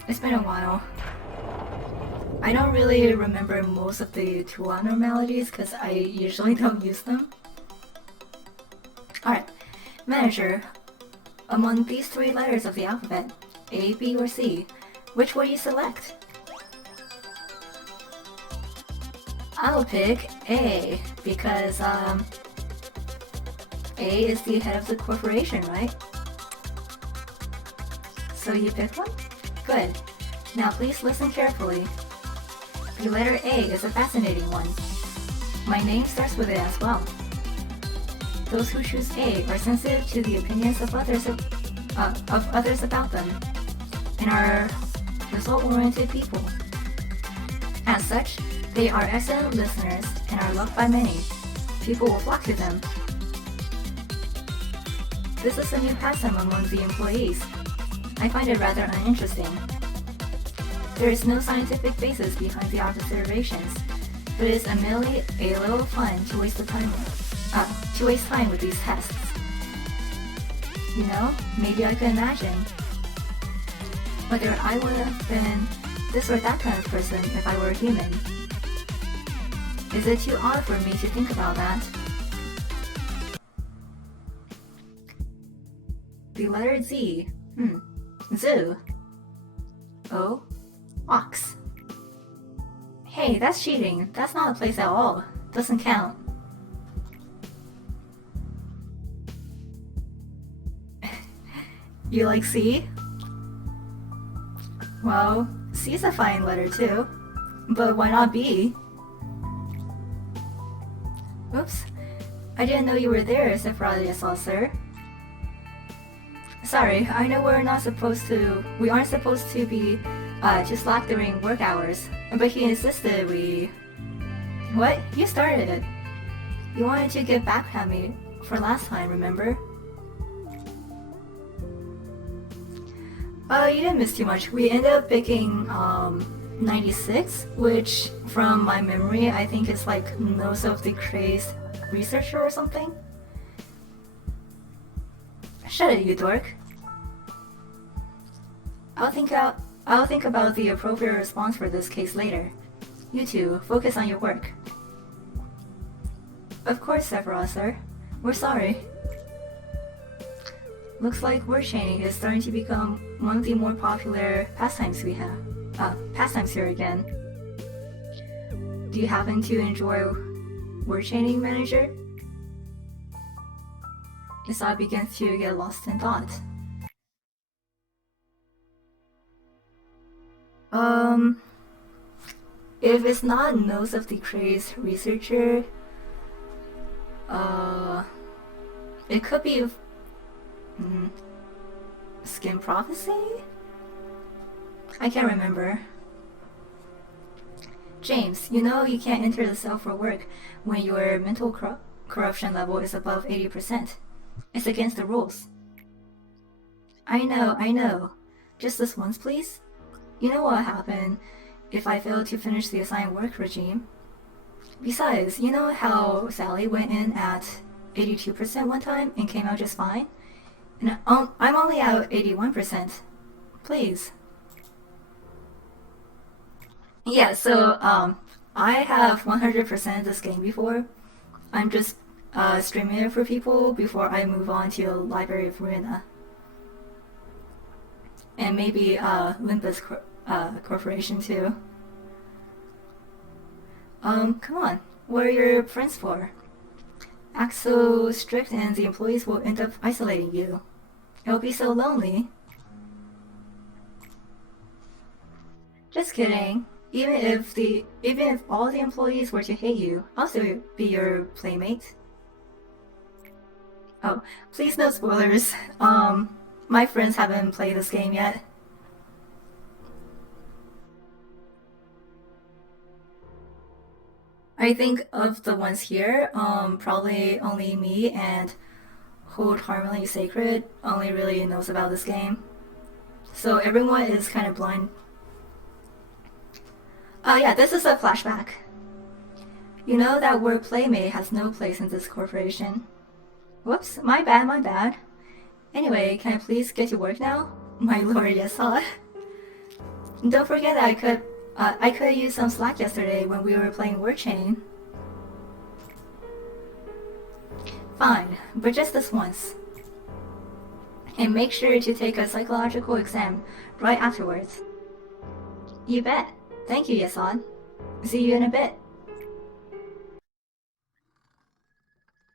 it's been a while. I don't really remember most of the tool abnormalities because I usually don't use them. Alright, manager. Among these 3 letters of the alphabet, A, B, or C, which will you select? I'll pick A, because A A is the head of the corporation, right? So you picked one? Good. Now please listen carefully. The letter A is a fascinating one. My name starts with it as well. Those who choose A are sensitive to the opinions of others about them, and are result-oriented people. As such, they are excellent listeners and are loved by many. People will flock to them. This is a new pastime among the employees. I find it rather uninteresting. There is no scientific basis behind the observations, but it is merely a little fun to waste time with these tests. You know, maybe I could imagine whether I would have been this or that kind of person if I were a human. Is it too odd for me to think about that? The letter Z. Zoo. O. Ox. Hey, that's cheating. That's not a place at all. Doesn't count. You like C? Well, C is a fine letter too. But why not B? Oops. I didn't know you were there, Sephiroth sir. Sorry, I know we aren't supposed to be to slack during work hours, but he insisted we... What? You started it. You wanted to get back at me for last time, remember? You didn't miss too much. We ended up picking 96, which from my memory I think is like nose of the crazed researcher or something. Shut it, you dork. I'll think about the appropriate response for this case later. You two, focus on your work. Of course, Sephiroth, sir. We're sorry. Looks like word chaining is starting to become one of the more popular pastimes we have. Pastimes here again. Do you happen to enjoy word chaining, manager? Isai begins to get lost in thought. If it's not nose of the crazed researcher, it could be Skin Prophecy? I can't remember. James, you know you can't enter the cell for work when your mental corruption level is above 80%. It's against the rules. I know. Just this once, please? You know what happened if I failed to finish the assigned work regime? Besides, you know how Sally went in at 82% one time and came out just fine? And I'm only at 81%. Please. Yeah, so, I have 100% this game before. I'm just streaming it for people before I move on to Library of Ruina. And maybe Limbus Corporation too. Come on, what are your friends for? Act so strict and the employees will end up isolating you. It'll be so lonely. Just kidding. Even if all the employees were to hate you, I'll still be your playmate. Oh, please no spoilers. My friends haven't played this game yet. I think of the ones here, probably only me and Hold Harmony Sacred only really knows about this game. So everyone is kind of blind. Yeah, this is a flashback. You know that word playmate has no place in this corporation. Whoops, my bad. Anyway, can I please get to work now? My lord, yes, sir. Don't forget that I could use some slack yesterday when we were playing word chain. Fine, but just this once. And make sure to take a psychological exam right afterwards. You bet. Thank you, Yasan. See you in a bit.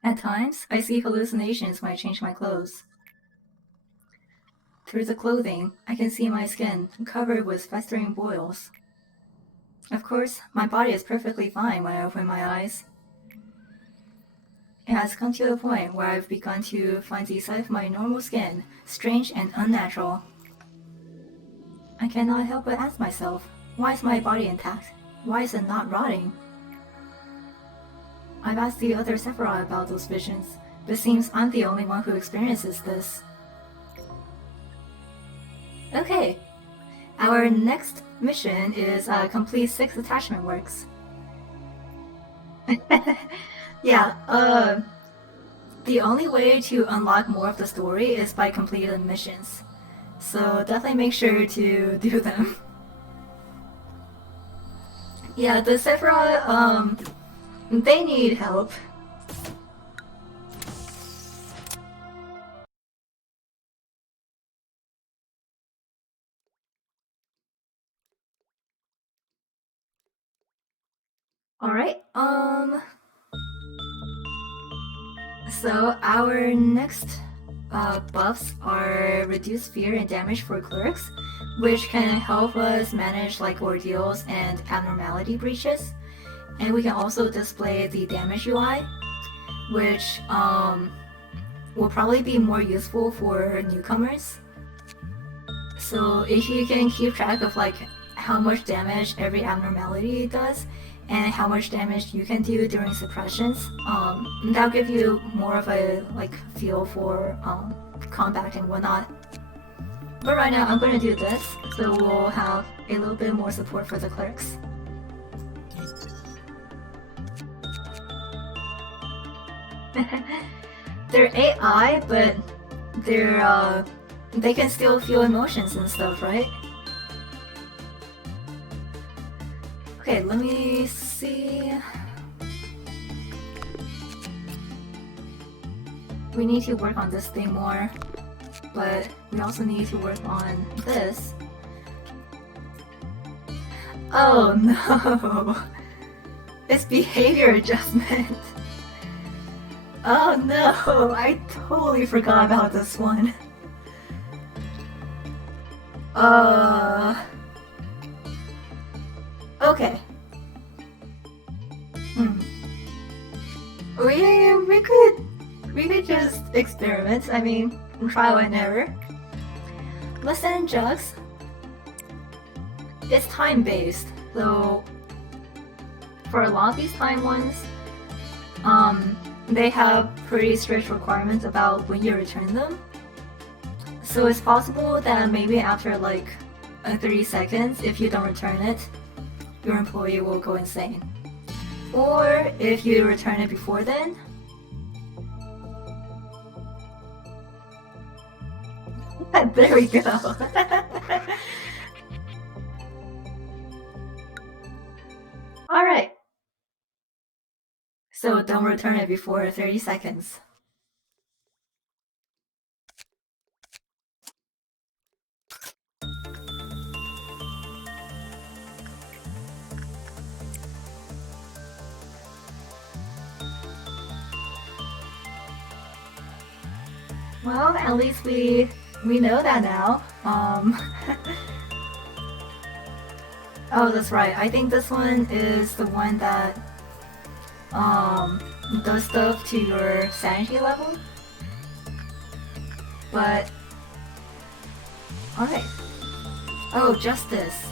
At times, I see hallucinations when I change my clothes. Through the clothing, I can see my skin covered with festering boils. Of course, my body is perfectly fine when I open my eyes. It has come to a point where I've begun to find the sight of my normal skin strange and unnatural. I cannot help but ask myself, why is my body intact? Why is it not rotting? I've asked the other Sephiroth about those visions, but it seems I'm the only one who experiences this. Okay, our next mission is complete 6 attachment works. Yeah, the only way to unlock more of the story is by completing the missions. So definitely make sure to do them. Yeah, the Sephiroth, they need help. Alright, so our next buffs are reduced fear and damage for clerics, which can help us manage like ordeals and abnormality breaches. And we can also display the damage UI, which will probably be more useful for newcomers. So if you can keep track of like how much damage every abnormality does and how much damage you can do during suppressions, that'll give you more of a like feel for combat and whatnot. But right now I'm gonna do this, so we'll have a little bit more support for the clerics. They're AI, but they can still feel emotions and stuff, right? Okay, let me see. We need to work on this thing more, but we also need to work on this. Oh no! It's behavior adjustment! Oh no! I totally forgot about this one. Okay. We could just experiment. I mean, trial and error. Listen, jugs. It's time based, so for a lot of these time ones, they have pretty strict requirements about when you return them. So it's possible that maybe after like 30 seconds, if you don't return it, your employee will go insane. Or if you return it before then, there we go. Alright. So don't return it before 30 seconds. Well, at least we know that now. Oh, that's right. I think this one is the one that does stuff to your sanity level. But alright. Oh, justice.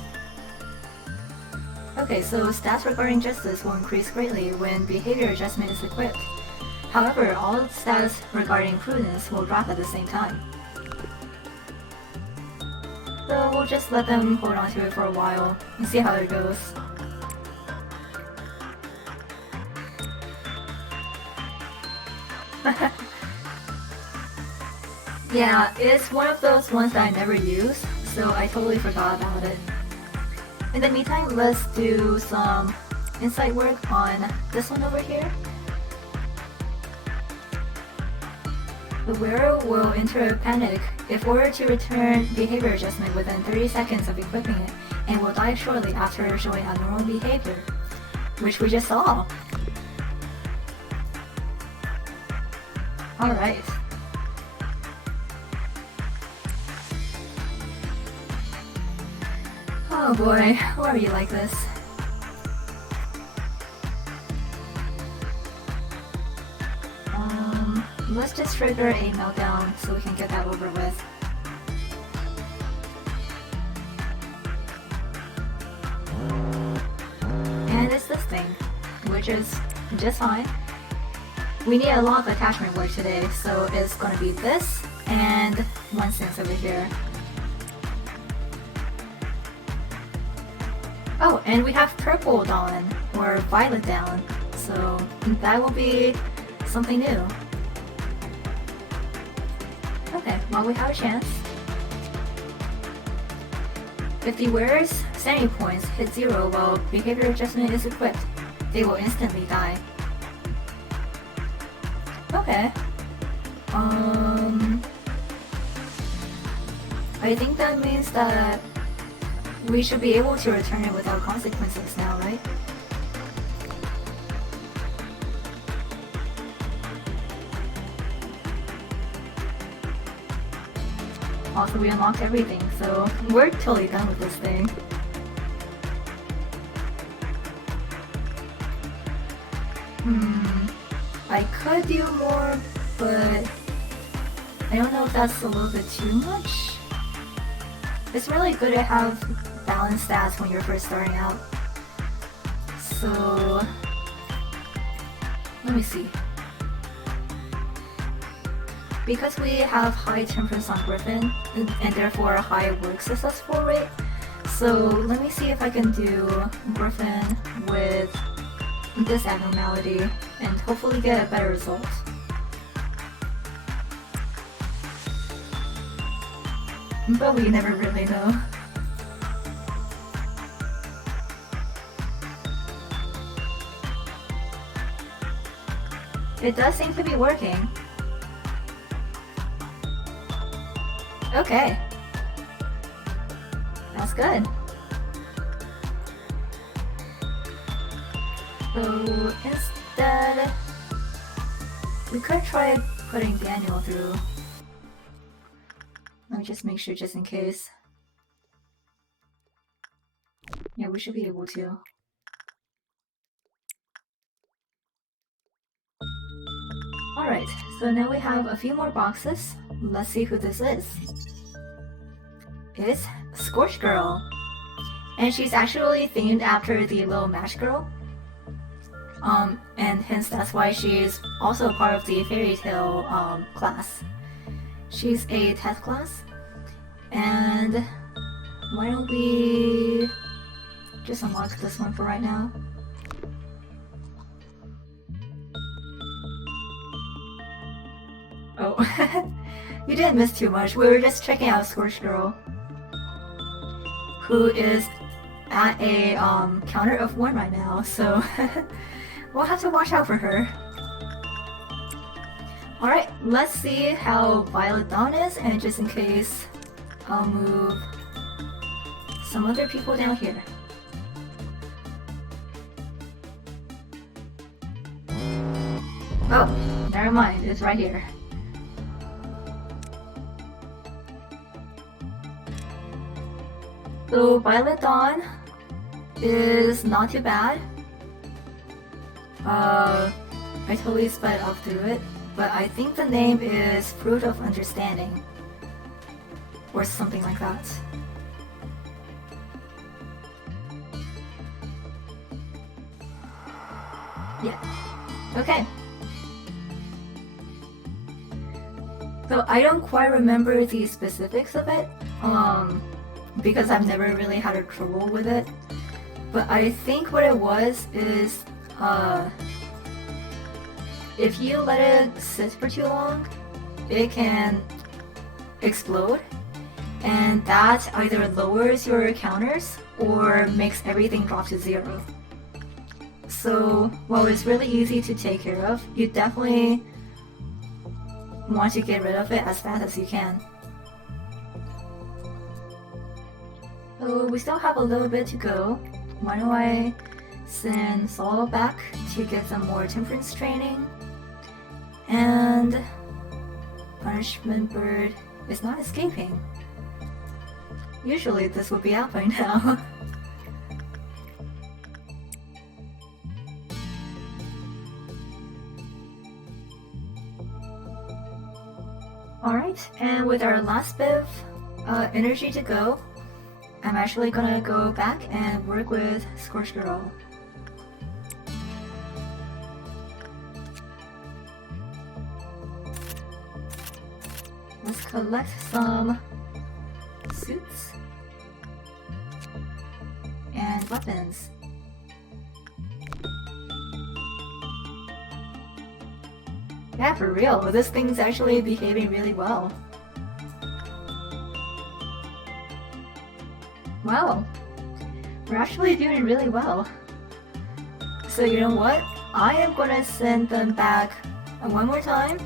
Okay, so stats regarding justice will increase greatly when behavior adjustment is equipped. However, all stats regarding prudence will drop at the same time. So we'll just let them hold on to it for a while and see how it goes. Yeah, it's one of those ones that I never use, so I totally forgot about it. In the meantime, let's do some insight work on this one over here. The wearer will enter a panic if ordered to return behavior adjustment within 30 seconds of equipping it, and will die shortly after showing abnormal behavior, which we just saw. Alright. Oh boy, why are you like this? Let's just trigger a meltdown so we can get that over with. And it's this thing, which is just fine. We need a lot of attachment work today, so it's gonna be this and one sense over here. Oh, and we have purple down, or violet down, so that will be something new. Okay, well we have a chance. If the wearer's sanity points hit 0 while behavior adjustment is equipped, they will instantly die. Okay. I think that means that we should be able to return it without consequences now, right? Also, we unlocked everything, so we're totally done with this thing. I could do more, but I don't know if that's a little bit too much. It's really good to have balanced stats when you're first starting out. So, let me see. Because we have high temperance on Griffin, and therefore a high work successful rate, so let me see if I can do Griffin with this abnormality and hopefully get a better result. But we never really know. It does seem to be working. Okay. That's good. So instead, we could try putting Daniel through. Let me just make sure just in case. Yeah, we should be able to. Alright, so now we have a few more boxes. Let's see who this is. It's Scorch Girl. And she's actually themed after the little match girl. And hence that's why she's also part of the fairy tale class. She's a test class. And why don't we just unlock this one for right now? Oh, you didn't miss too much. We were just checking out Scorch Girl, who is at a counter of 1 right now, so we'll have to watch out for her. Alright, let's see how Violet Dawn is, and just in case, I'll move some other people down here. Oh, never mind, it's right here. So Violet Dawn is not too bad. I totally sped up through it, but I think the name is Fruit of Understanding. Or something like that. Yeah. Okay. So I don't quite remember the specifics of it. Because I've never really had a trouble with it. But I think what it was is, if you let it sit for too long, it can explode. And that either lowers your counters or makes everything drop to 0. So while it's really easy to take care of, you definitely want to get rid of it as fast as you can. So we still have a little bit to go. Why don't I send Saul back to get some more temperance training? And punishment bird is not escaping. Usually this would be out by now. Alright, and with our last bit of energy to go, I'm actually gonna go back and work with Scorch Girl. Let's collect some suits and weapons. Yeah, for real, this thing's actually behaving really well. Wow, we're actually doing really well. So you know what? I am gonna send them back one more time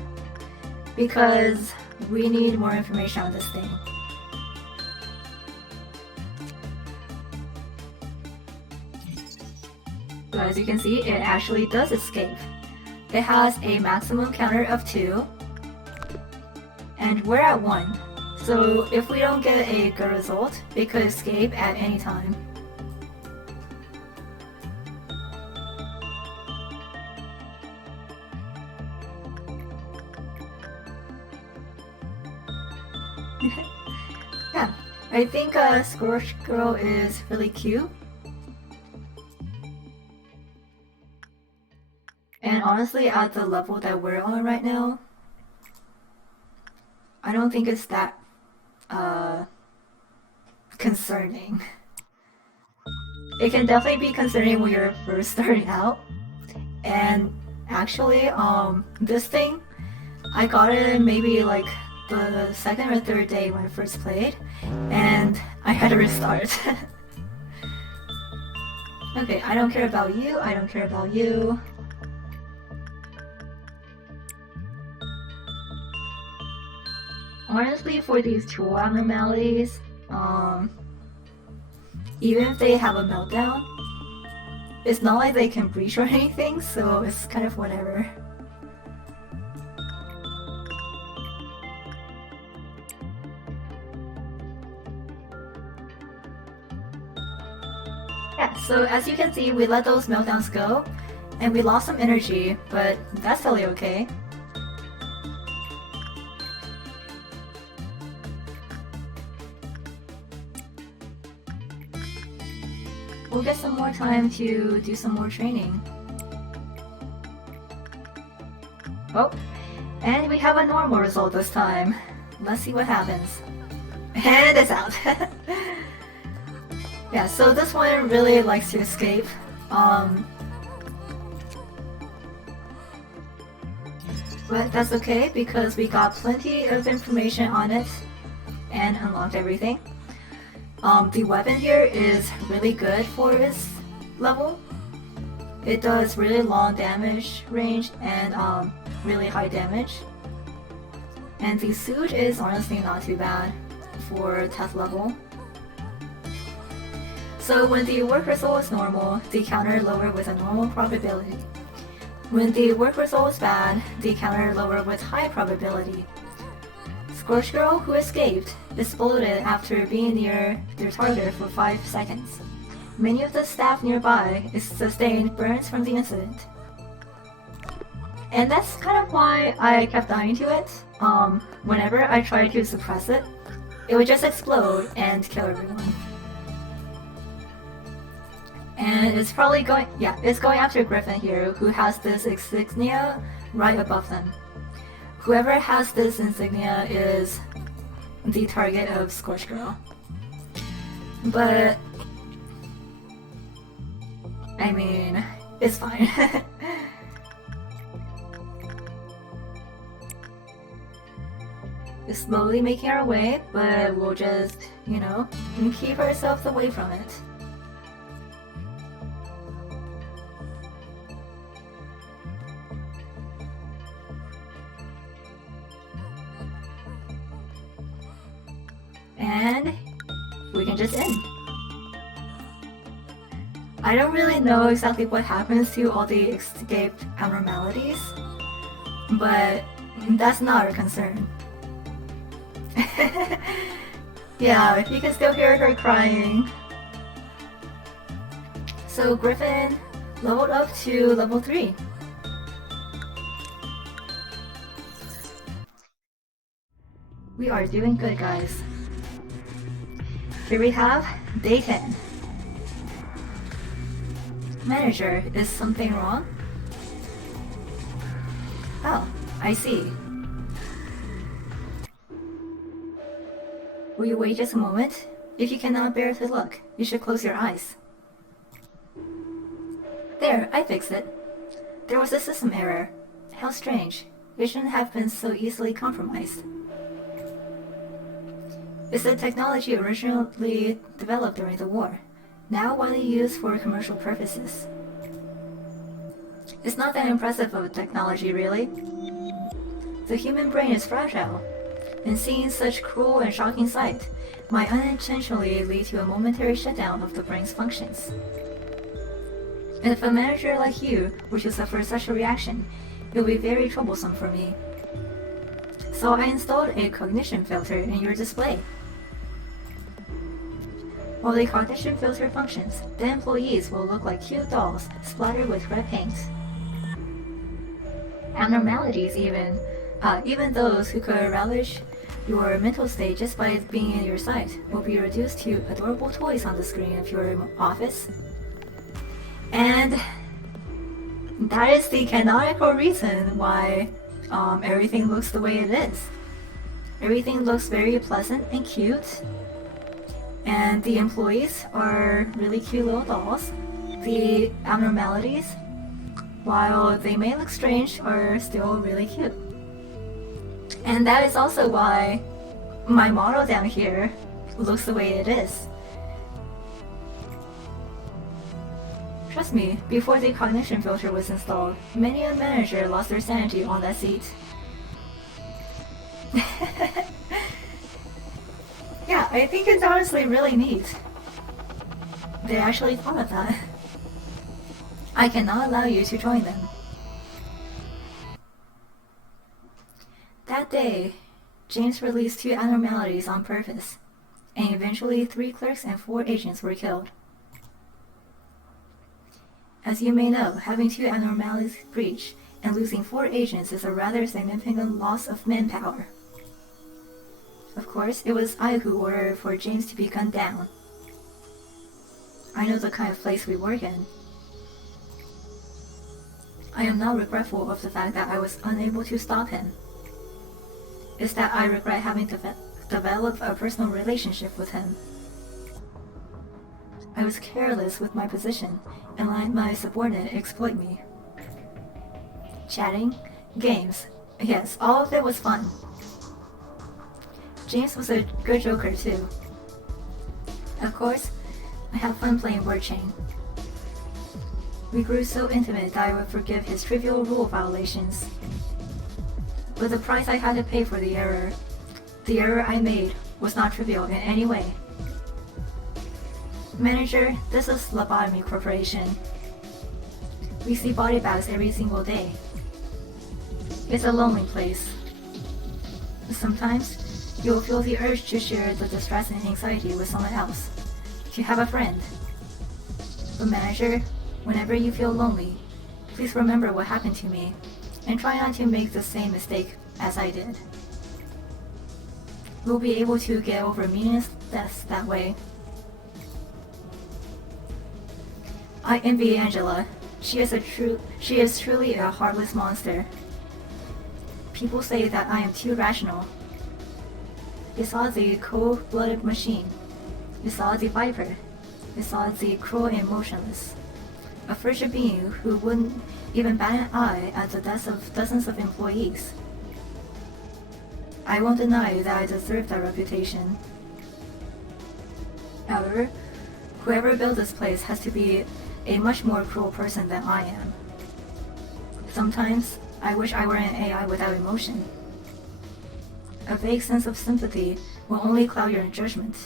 because we need more information on this thing. So as you can see, it actually does escape. It has a maximum counter of 2, and we're at 1. So if we don't get a good result, it could escape at any time. Yeah, I think Scorch Girl is really cute. And honestly, at the level that we're on right now, I don't think it's that concerning. It can definitely be concerning when you're first starting out. And actually, this thing, I got it maybe like the second or third day when I first played, and I had to restart. Okay, I don't care about you, I don't care about you. Honestly, for these tool abnormalities, even if they have a meltdown, it's not like they can breach or anything, so it's kind of whatever. Yeah, so as you can see, we let those meltdowns go, and we lost some energy, but that's totally okay. We'll get some more time to do some more training. Oh, and we have a normal result this time. Let's see what happens. And it's out. Yeah, so this one really likes to escape. But that's okay because we got plenty of information on it and unlocked everything. The weapon here is really good for its level. It does really long damage range and really high damage. And the suit is honestly not too bad for 10th level. So when the work result is normal, the counter lower with a normal probability. When the work result is bad, the counter lower with high probability. Scorch Girl, who escaped, exploded after being near their target for 5 seconds. Many of the staff nearby sustained burns from the incident. And that's kind of why I kept dying to it. Whenever I tried to suppress it, it would just explode and kill everyone. And it's probably going, yeah, it's going after Griffin here, who has this insignia right above them. Whoever has this insignia is the target of Scorch Girl. But I mean, it's fine. We're slowly making our way, but we'll just, you know, keep ourselves away from it. And we can just end. I don't really know exactly what happens to all the escaped abnormalities, but that's not our concern. Yeah, you can still hear her crying. So Griffin leveled up to level 3. We are doing good, guys. Here we have day 10. Manager, is something wrong? Oh, I see. Will you wait just a moment? If you cannot bear to look, you should close your eyes. There, I fixed it. There was a system error. How strange. It shouldn't have been so easily compromised. It's a technology originally developed during the war, now widely used for commercial purposes. It's not that impressive of a technology, really. The human brain is fragile, and seeing such cruel and shocking sight might unintentionally lead to a momentary shutdown of the brain's functions. And if a manager like you were to suffer such a reaction, it would be very troublesome for me. So I installed a cognition filter in your display. While the cognition filter functions, the employees will look like cute dolls splattered with red paint. Abnormalities even those who could relish your mental state just by being in your sight, will be reduced to adorable toys on the screen of your office. And that is the canonical reason why everything looks the way it is. Everything looks very pleasant and cute. And the employees are really cute little dolls. The abnormalities, while they may look strange, are still really cute. And that is also why my model down here looks the way it is. Trust me, before the cognition filter was installed, many a manager lost their sanity on that seat. Yeah, I think it's honestly really neat. They actually thought of that. I cannot allow you to join them. That day, James released 2 abnormalities on purpose, and eventually 3 clerks and 4 agents were killed. As you may know, having 2 abnormalities breached and losing 4 agents is a rather significant loss of manpower. Of course, it was I who ordered for James to be gunned down. I know the kind of place we work in. I am not regretful of the fact that I was unable to stop him. It's that I regret having developed a personal relationship with him. I was careless with my position and let my subordinate exploit me. Chatting, games, yes, all of it was fun. James was a good joker too. Of course, I had fun playing word chain. We grew so intimate that I would forgive his trivial rule violations. But the price I had to pay for the error I made was not trivial in any way. Manager, this is Lobotomy Corporation. We see body bags every single day. It's a lonely place. Sometimes, you will feel the urge to share the distress and anxiety with someone else, to have a friend. But manager, whenever you feel lonely, please remember what happened to me, and try not to make the same mistake as I did. We'll be able to get over meaningless deaths that way. I envy Angela. She is truly a heartless monster. People say that I am too rational. You saw the cold-blooded machine. You saw the viper. You saw the cruel and motionless. A frigid being who wouldn't even bat an eye at the deaths of dozens of employees. I won't deny that I deserve that reputation. However, whoever built this place has to be a much more cruel person than I am. Sometimes, I wish I were an AI without emotion. A vague sense of sympathy will only cloud your judgment.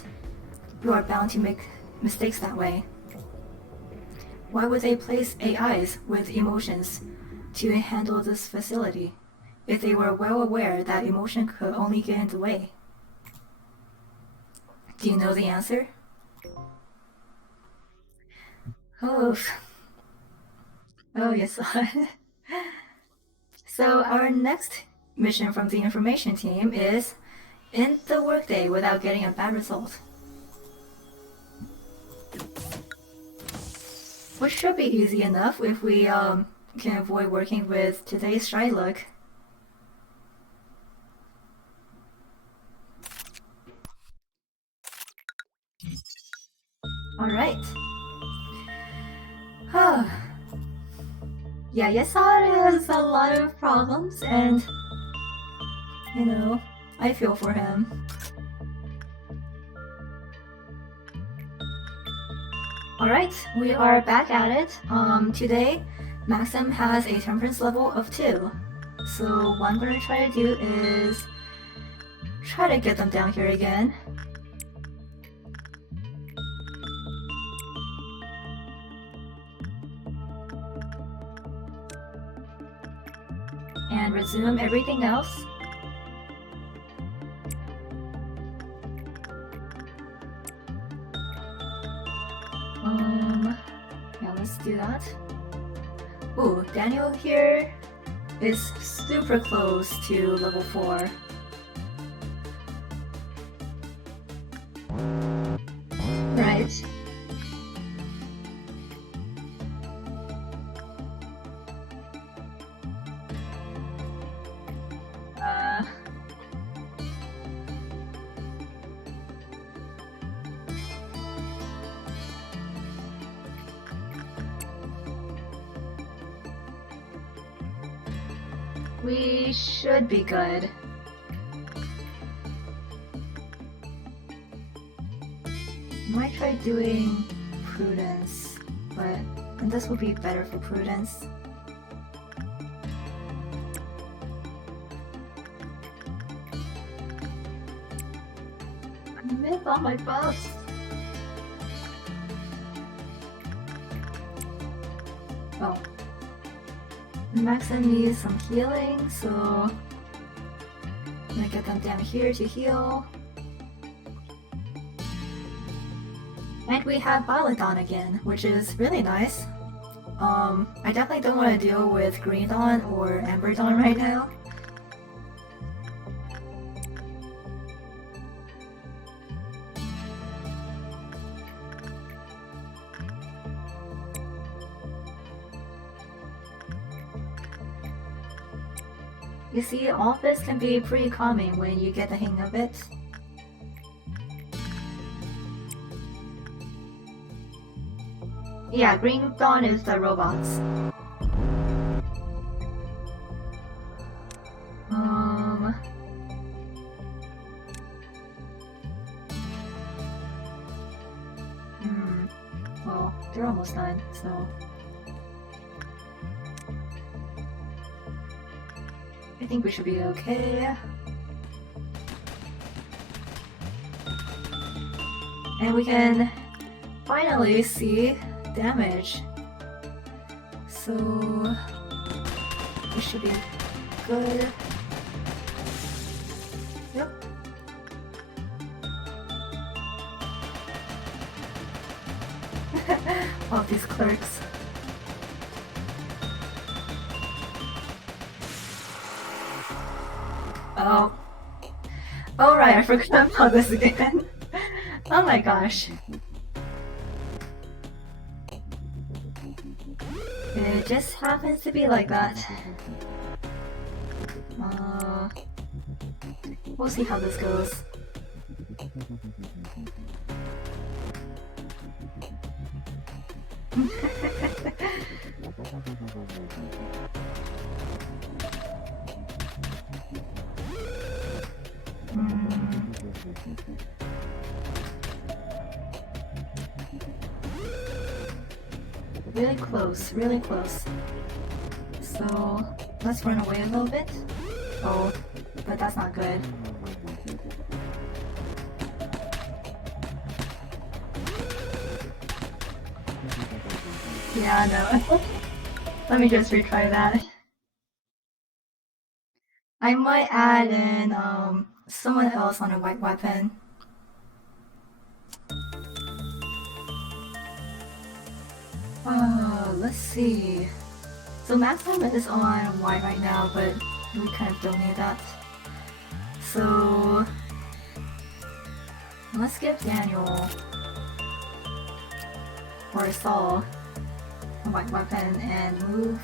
You are bound to make mistakes that way. Why would they place AIs with emotions to handle this facility, if they were well aware that emotion could only get in the way? Do you know the answer? Oh, oh yes. So our next mission from the information team is end the workday without getting a bad result. Which should be easy enough if we can avoid working with today's dry look. Alright. Yeah, Yesar has a lot of problems, and you know, I feel for him. Alright, we are back at it. Today, Maxim has a temperance level of 2. So what I'm gonna try to do is try to get them down here again. And resume everything else. Yeah, let's do that. Ooh, Daniel here is super close to level 4. Right. We should be good. Might try doing prudence, but this will be better for prudence. I missed all my buffs. Oh. Maxim needs some healing, so I'm gonna get them down here to heal. And we have Violet Dawn again, which is really nice. I definitely don't want to deal with Green Dawn or Amber Dawn right now. You see, all this can be pretty calming when you get the hang of it. Yeah, Green Dawn is the robots. Well, they're almost done, so... I think we should be okay. And we can finally see damage. So we should be good. Yep. All these clerks. Oh. Oh right, I forgot about this again. Oh my gosh. It just happens to be like that. We'll see how this goes. Really close, really close. So let's run away a little bit. Oh, but that's not good. Yeah, no. Let me just retry that. I might add in someone else on a white weapon. let's see. So max limit is on Y right now, but we kind of don't need that. So let's give Daniel or Saul a white weapon and move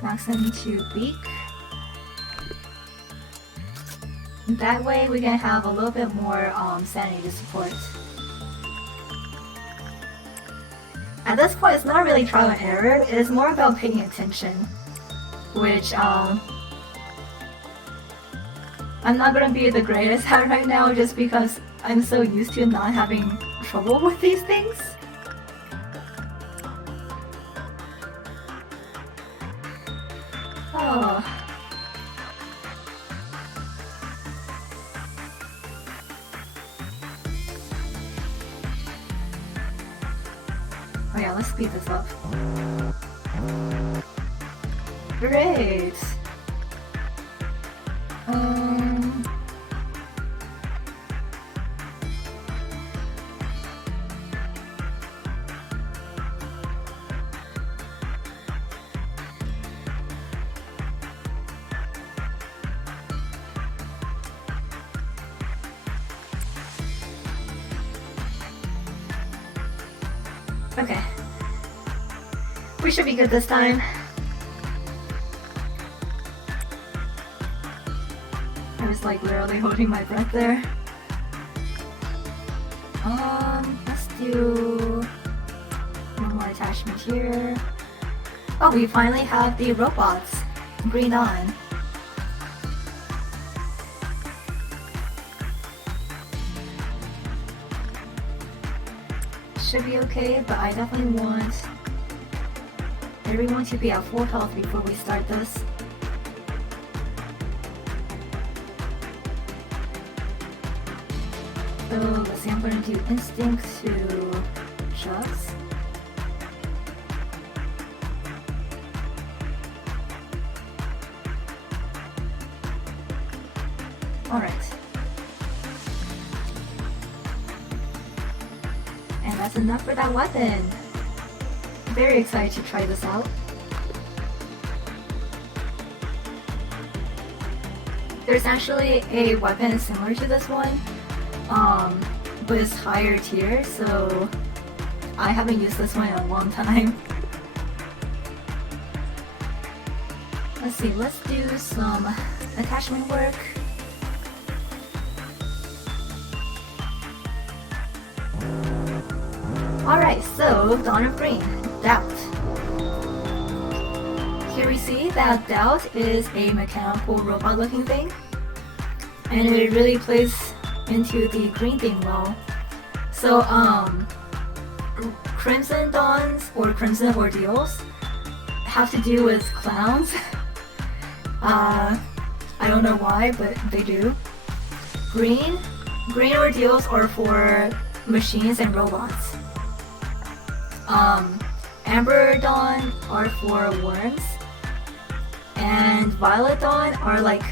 Maxim to Beak. That way we can have a little bit more sanity to support. At this point, it's not really trial and error, it's more about paying attention, which I'm not gonna be the greatest at right now just because I'm so used to not having trouble with these things. Oh. Oh yeah, let's speed this up. Great! Okay. We should be good this time. I was like literally holding my breath there. Let's do one more attachment here. Oh, we finally have the robots. Green on. Should be okay, but I definitely want everyone to be at full health before we start this. So let's see, I'm going to do instinct to chucks. Alright. And that's enough for that weapon. Very excited to try this out. There's actually a weapon similar to this one, but it's higher tier, so I haven't used this one in a long time. Let's see, let's do some attachment work. Alright, so Dawn of Green, Doubt. Here we see that Doubt is a mechanical robot looking thing, and it really plays into the green theme well. So Crimson Dawns or Crimson Ordeals have to do with clowns. I don't know why, but they do. Green Ordeals are for machines and robots. Amber Dawn are for worms, and Violet Dawn are like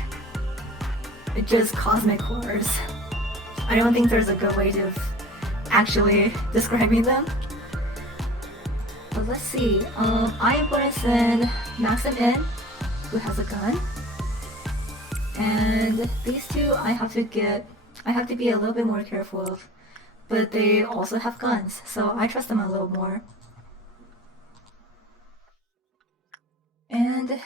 just cosmic horrors. I don't think there's a good way of actually describing them. But let's see. I am going to send Maxim in, who has a gun, and these two I have to be a little bit more careful of. But they also have guns, so I trust them a little more. And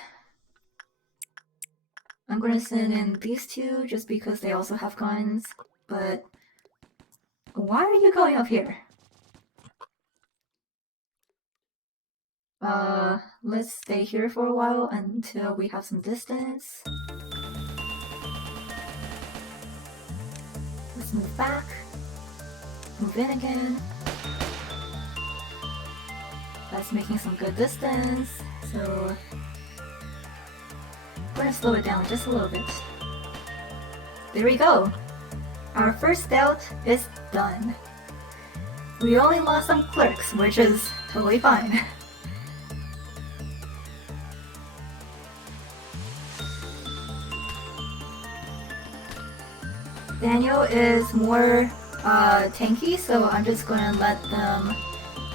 I'm gonna send in these two just because they also have guns, but why are you going up here? Let's stay here for a while until we have some distance. Let's move back. Move in again. That's making some good distance, so we're gonna slow it down just a little bit. There we go! Our first doubt is done. We only lost some clerks, which is totally fine. Daniel is more tanky, so I'm just gonna let them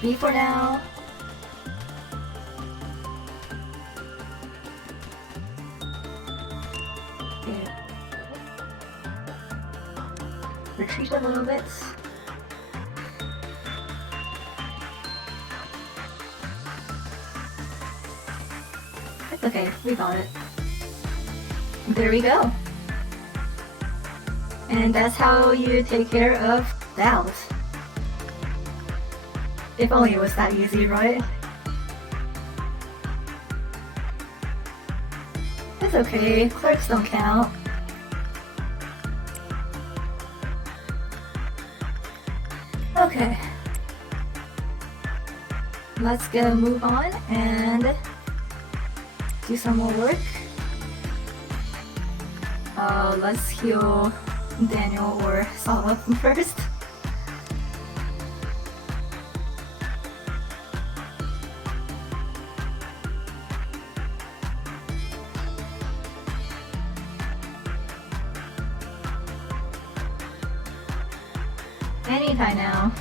be for now. retreat a little bit. It's okay, we got it. There we go. And that's how you take care of doubt. If only it was that easy, right? It's okay, clerks don't count. Okay. Let's go move on and do some more work. Let's heal Daniel or Sala first. Anytime now.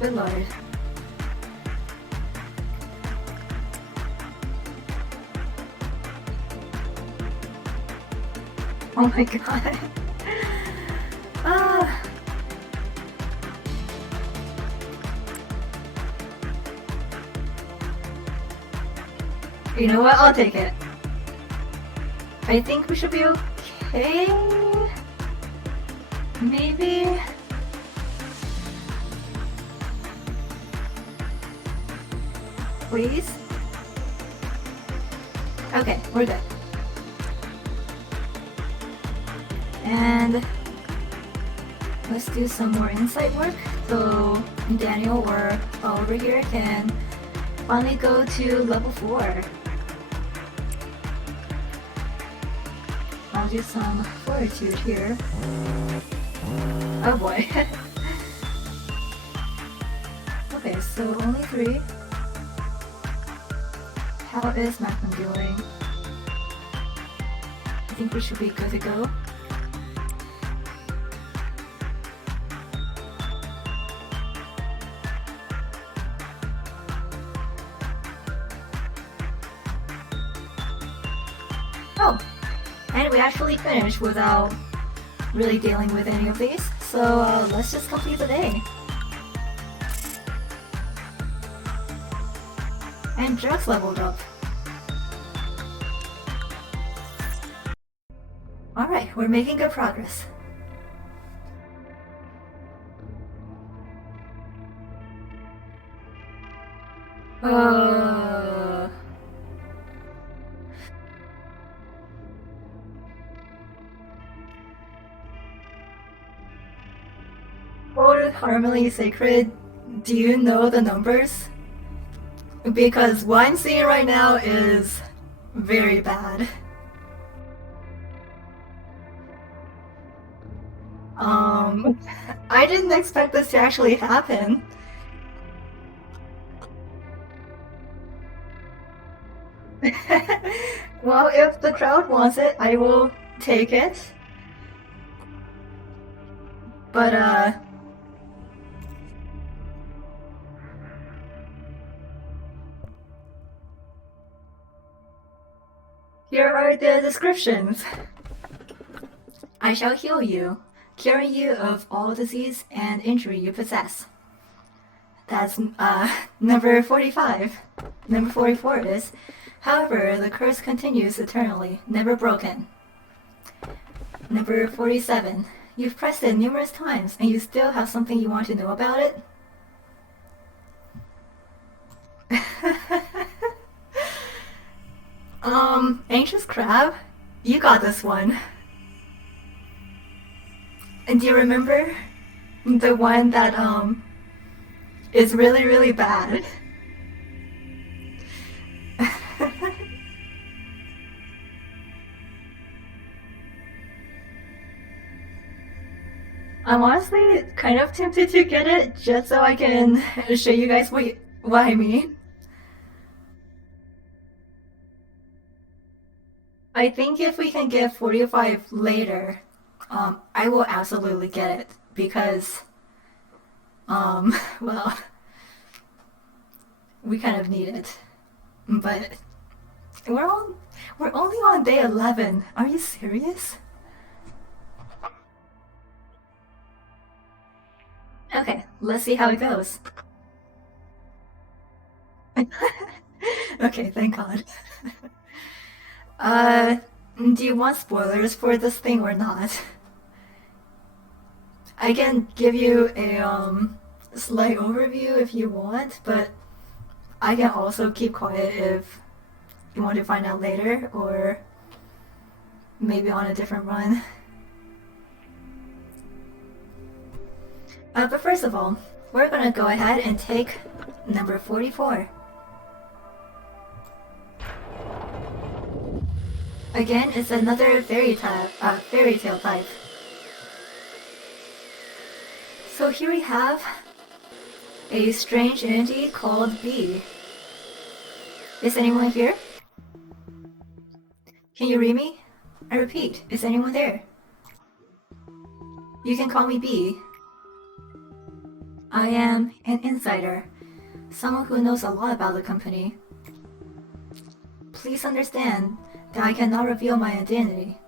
Good lord. Oh my god. Ah. You know what? I'll take it. I think we should be okay. Maybe. Please? Okay, we're good. And let's do some more insight work. So Daniel or over here can finally go to level 4. I'll do some fortitude here. Oh boy. Okay, so only 3. How is Malcolm doing? I think we should be good to go. Oh! And we actually finished without really dealing with any of these, so let's just complete the day. And just leveled up. Alright, we're making good progress. Old Harmony Sacred, do you know the numbers? Because what I'm seeing right now is very bad. I didn't expect this to actually happen. Well, if the crowd wants it, I will take it. But, here are the descriptions. I shall heal you, curing you of all disease and injury you possess. That's number 45. Number 44 is, however, the curse continues eternally, never broken. Number 47. You've pressed it numerous times and you still have something you want to know about it? Anxious Crab, you got this one. And do you remember the one that, is really, really bad? I'm honestly kind of tempted to get it just so I can show you guys what I mean. I think if we can get 45 later, I will absolutely get it because, well, we kind of need it. But We're only on day 11. Are you serious? Okay, let's see how it goes. Okay, thank God. Uh, do you want spoilers for this thing or not? I can give you a slight overview if you want, but I can also keep quiet if you want to find out later or maybe on a different run. But first of all, we're gonna go ahead and take number 44. Again, it's another fairy tale type. So here we have a strange entity called B. Is anyone here? Can you read me? I repeat, is anyone there? You can call me B. I am an insider, someone who knows a lot about the company. Please understand that I cannot reveal my identity.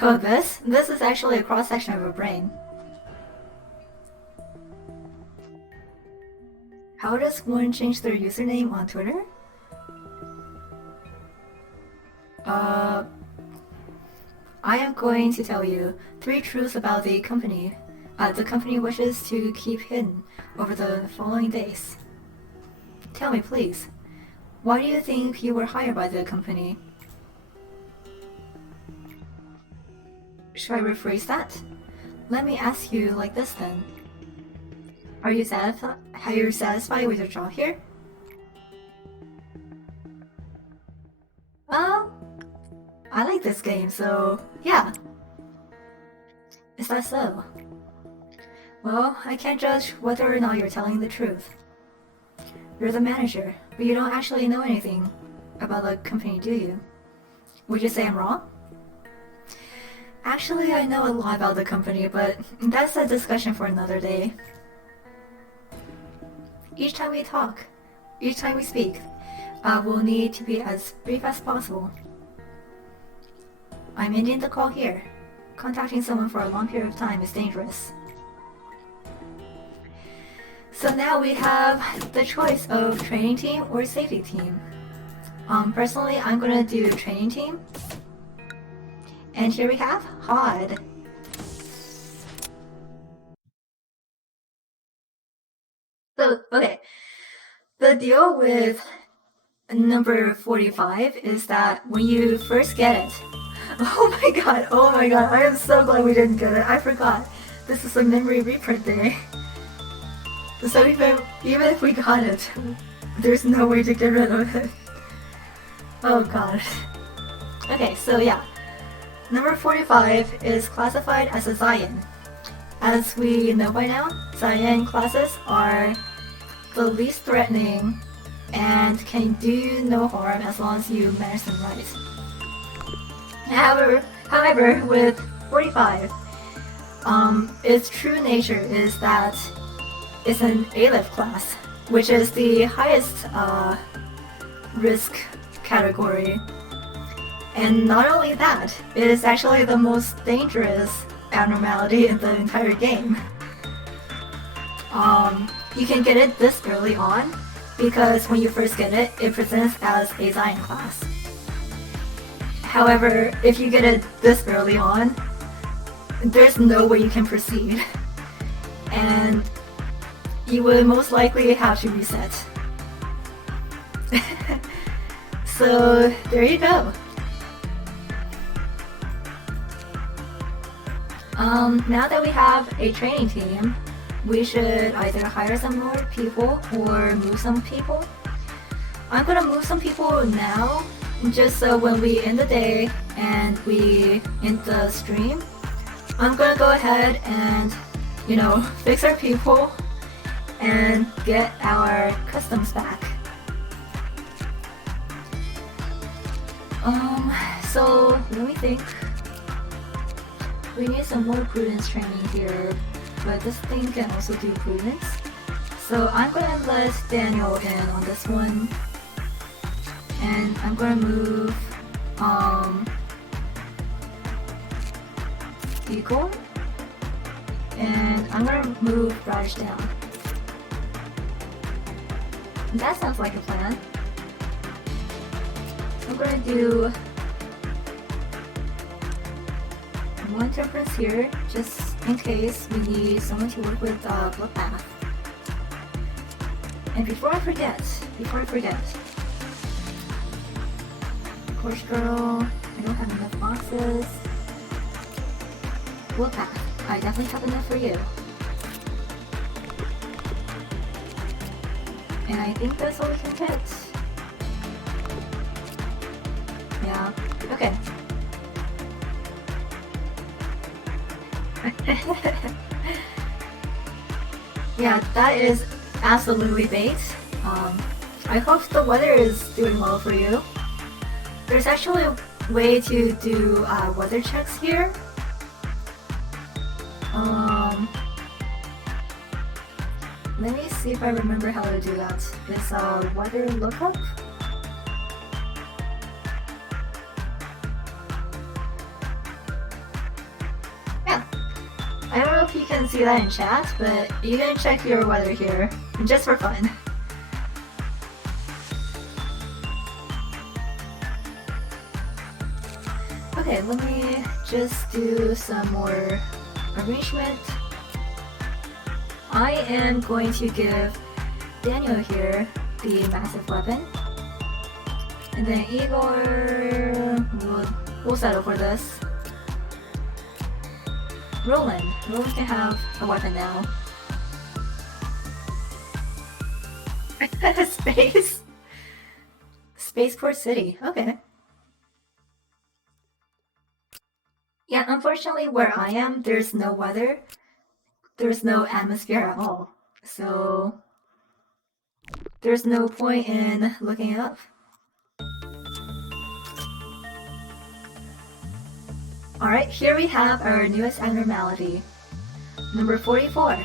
Oh, this is actually a cross-section of a brain. How does one change their username on Twitter? I am going to tell you 3 truths about the company. The company wishes to keep hidden over the following days. Tell me, please, why do you think you were hired by the company? Should I rephrase that? Let me ask you like this then. Are you satisfied with your job here? I like this game, so yeah. Is that so? Well, I can't judge whether or not you're telling the truth. You're the manager, but you don't actually know anything about the company, do you? Would you say I'm wrong? Actually, I know a lot about the company, but that's a discussion for another day. Each time we speak, we'll need to be as brief as possible. I'm ending the call here. Contacting someone for a long period of time is dangerous. So now we have the choice of training team or safety team. Personally, I'm gonna do training team. And here we have HOD. So, okay. The deal with number 45 is that when you first get it, oh my god, I am so glad we didn't get it. I forgot. This is a memory reprint day. So even if we got it, there's no way to get rid of it. Oh gosh. Okay, so yeah. Number 45 is classified as a Zion. As we know by now, Zion classes are the least threatening and can do you no harm as long as you manage them right. However, with 45, its true nature is that it's an A-Lift class, which is the highest risk category. And not only that, it is actually the most dangerous abnormality in the entire game. You can get it this early on, because when you first get it, it presents as a Zion class. However, if you get it this early on, there's no way you can proceed. And you would most likely have to reset. So there you go. Now that we have a training team, we should either hire some more people or move some people. I'm gonna move some people now, just so when we end the day and we end the stream, I'm gonna go ahead and, fix our people and get our customs back. So let me think. We need some more prudence training here, but this thing can also do prudence. So I'm gonna let Daniel in on this one. And I'm gonna move Eagle. And I'm gonna move Raj down. That sounds like a plan. I'm gonna do one temperance here, just in case we need someone to work with Bloodbath. And before I forget, Scorch Girl, I don't have enough boxes. Bloodbath, I definitely have enough for you. And I think that's all we can get. Yeah, okay. Yeah, that is absolutely bait. I hope the weather is doing well for you. There's actually a way to do weather checks here. Let me see if I remember how to do that. It's a weather lookup. Yeah. I don't know if you can see that in chat, but you can check your weather here, just for fun. Okay, let me just do some more arrangement. I am going to give Daniel here the massive weapon. And then Igor, we'll settle for this. Roland can have a weapon now. Spaceport City, okay. Yeah, unfortunately where I am, there's no weather. There's no atmosphere at all. So there's no point in looking it up. Alright, here we have our newest abnormality. Number 44.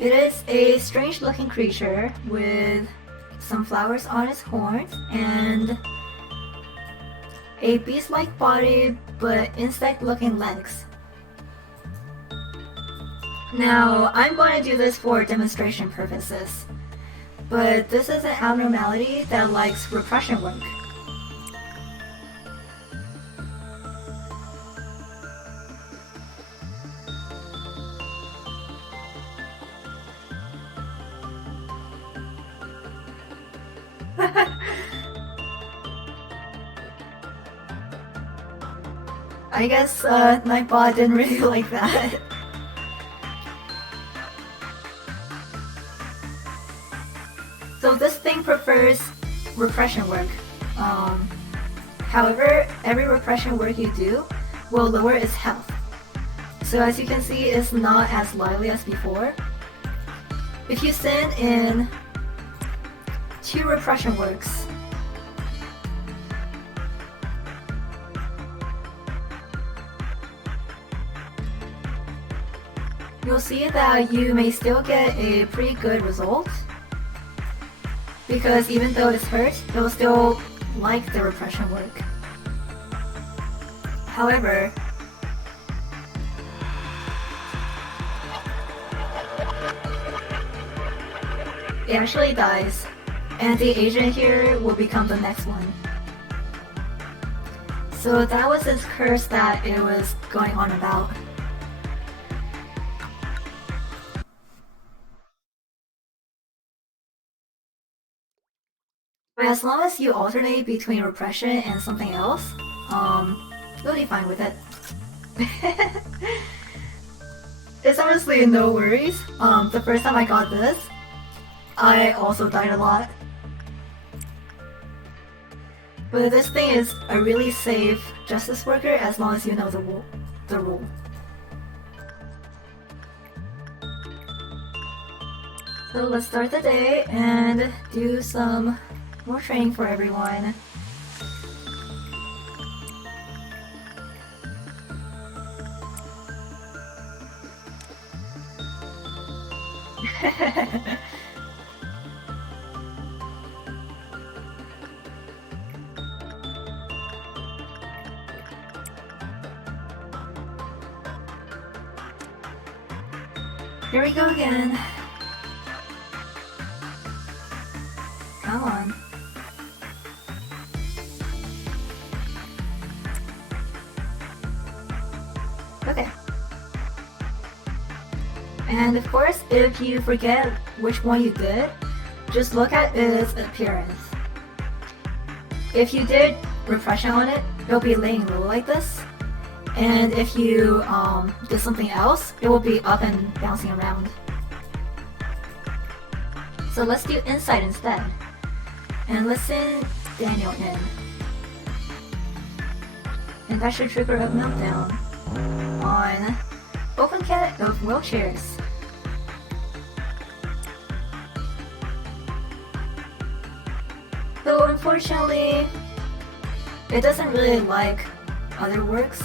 It is a strange looking creature with some flowers on its horns and a beast-like body but insect-looking legs. Now, I'm going to do this for demonstration purposes, but this is an abnormality that likes repression work. I guess Nightbot didn't really like that. So this thing prefers repression work. However, every repression work you do will lower its health. So as you can see, it's not as lively as before. If you send in 2 repression works, you'll see that you may still get a pretty good result, because even though it's hurt, it will still like the repression work. However, it actually dies, and the agent here will become the next one. So that was its curse that it was going on about. But as long as you alternate between repression and something else, you'll be fine with it. It's honestly no worries. The first time I got this, I also died a lot. But this thing is a really safe justice worker as long as you know the rule. So let's start the day and do some more training for everyone. Here we go again. Come on. Okay. And of course, if you forget which one you did, just look at its appearance. If you did repression on it, it'll be laying low like this. And if you did something else, it will be up and bouncing around. So let's do insight instead. And let's send Daniel in. And that should trigger a meltdown on open cat of wheelchairs. Though unfortunately, it doesn't really like other works.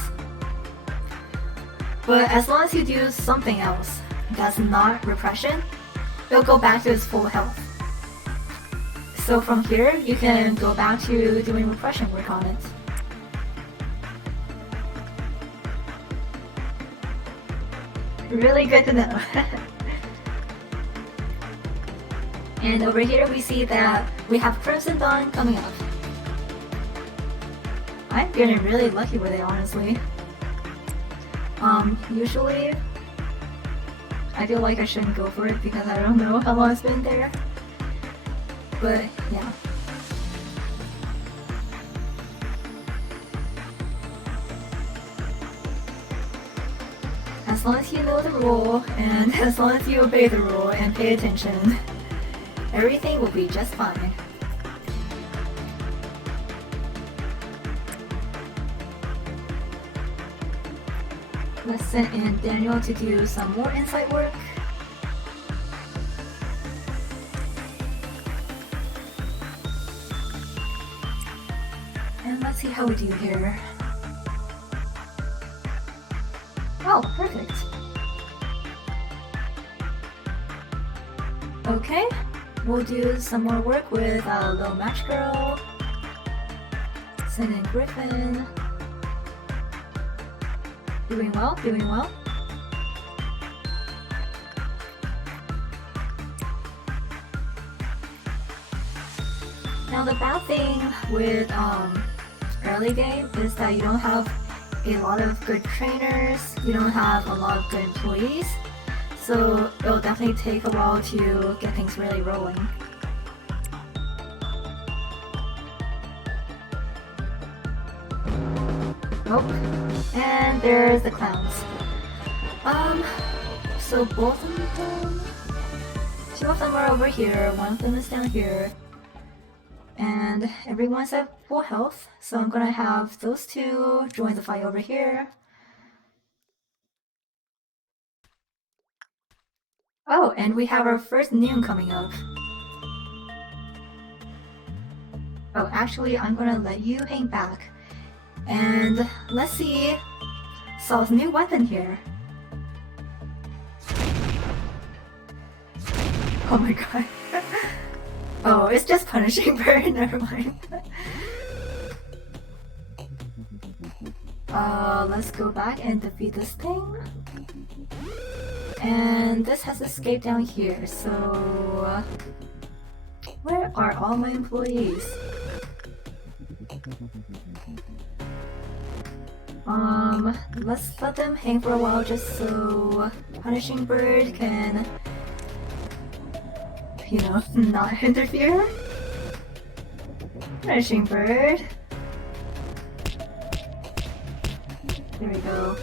But as long as you do something else that's not repression, it'll go back to its full health. So from here, you can go back to doing repression work on it. Really good to know. And over here we see that we have Crimson Dawn coming up. I'm feeling really lucky with it, honestly. Usually I feel like I shouldn't go for it because I don't know how long it's been there. But yeah. As long as you know the rule, and as long as you obey the rule and pay attention, everything will be just fine. Let's send in Daniel to do some more insight work. And let's see how we do here. Oh, perfect. Okay, we'll do some more work with Scorch Girl. Send in Griffin. Doing well, doing well. Now the bad thing with early game is that you don't have a lot of good trainers, you don't have a lot of good employees, so it'll definitely take a while to get things really rolling. Oh, and there's the clowns. So both of them, two of them are over here, one of them is down here. And everyone's at full health, so I'm gonna have those two join the fight over here. Oh, and we have our first noon coming up. Oh, actually, I'm gonna let you hang back. And let's see Saul's new weapon here. Oh my god. Oh, it's just punishing bird, never mind. Let's go back and defeat this thing. And this has escaped down here, so where are all my employees? Let's let them hang for a while just so Punishing Bird can, you know, not interfere. Punishing Bird. There we go.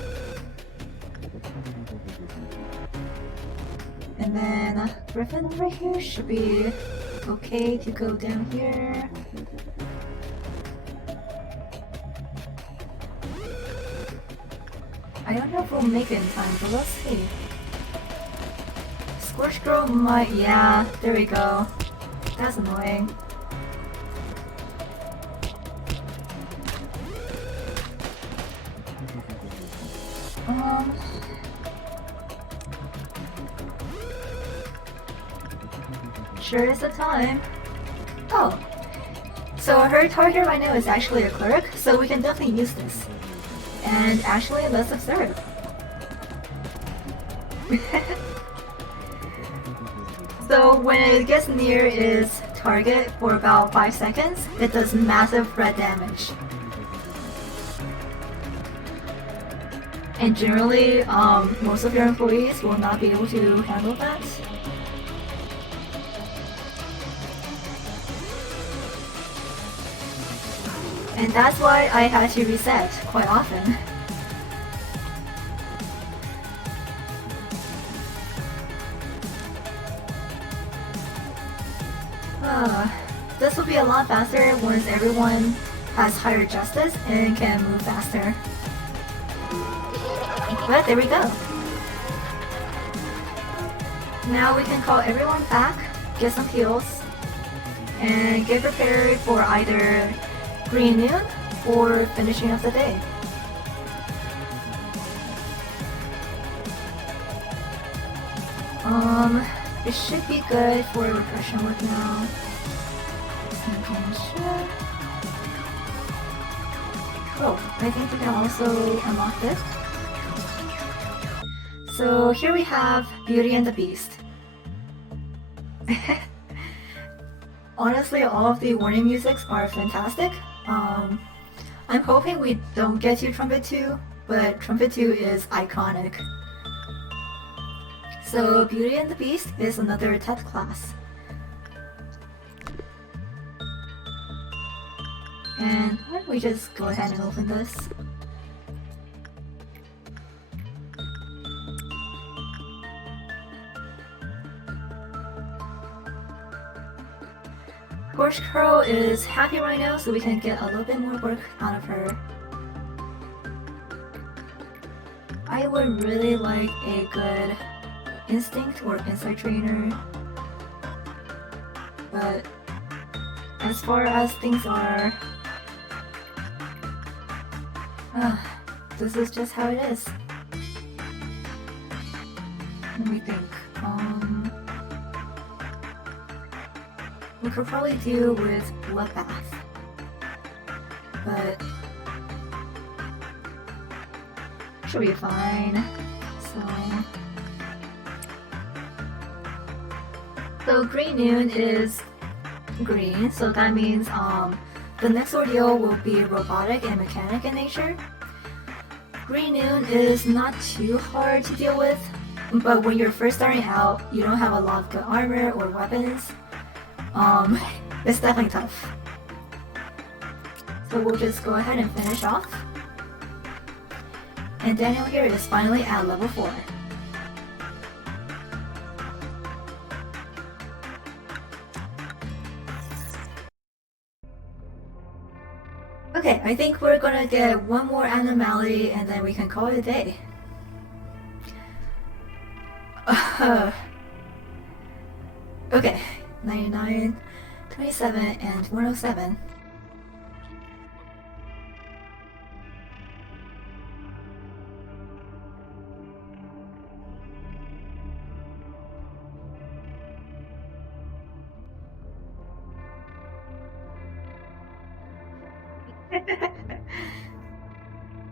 And then Griffin right here should be okay to go down here. I don't know if we'll make it in time, but let's see. Scorch Girl might, yeah, there we go. That's annoying. sure is the time. Oh. So her target right now is actually a cleric, so we can definitely use this. And actually, let's observe. So when it gets near its target for about 5 seconds, it does massive red damage. And generally, most of your employees will not be able to handle that. And that's why I had to reset quite often. This will be a lot faster once everyone has higher justice and can move faster. But there we go. Now we can call everyone back, get some heals, and get prepared for either green noon or finishing of the day. It should be good for repression work now. Oh, I think we can also unlock this. So here we have Beauty and the Beast. Honestly, all of the warning musics are fantastic. I'm hoping we don't get to Trumpet 2, but Trumpet 2 is iconic. So Beauty and the Beast is another TET class. And why don't we just go ahead and open this? Scorch Girl is happy right now, so we can get a little bit more work out of her. I would really like a good instinct or insight trainer, but as far as things are, this is just how it is. Let me think. We could probably do with Bloodbath, but should be fine. So Green Noon is green, so that means the next ordeal will be robotic and mechanic in nature. Green Noon is not too hard to deal with, but when you're first starting out, you don't have a lot of good armor or weapons. It's definitely tough. So we'll just go ahead and finish off. And Daniel here is finally at level 4. Okay, I think we're gonna get one more anomaly and then we can call it a day. Okay, 99, 27, and 107.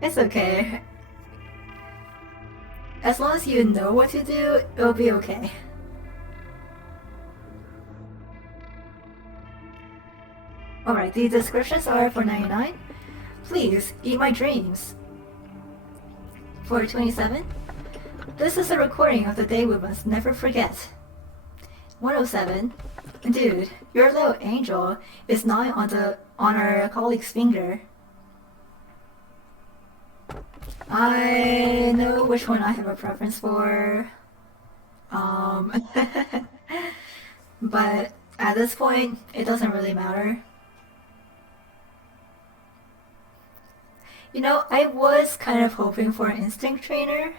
It's okay. As long as you know what to do, it'll be okay. Alright, the descriptions are for 99. Please, eat my dreams. For 27, this is a recording of the day we must never forget. 107, dude, your little angel is not on our colleague's finger. I know which one I have a preference for. But at this point, it doesn't really matter. You know, I was kind of hoping for an instinct trainer.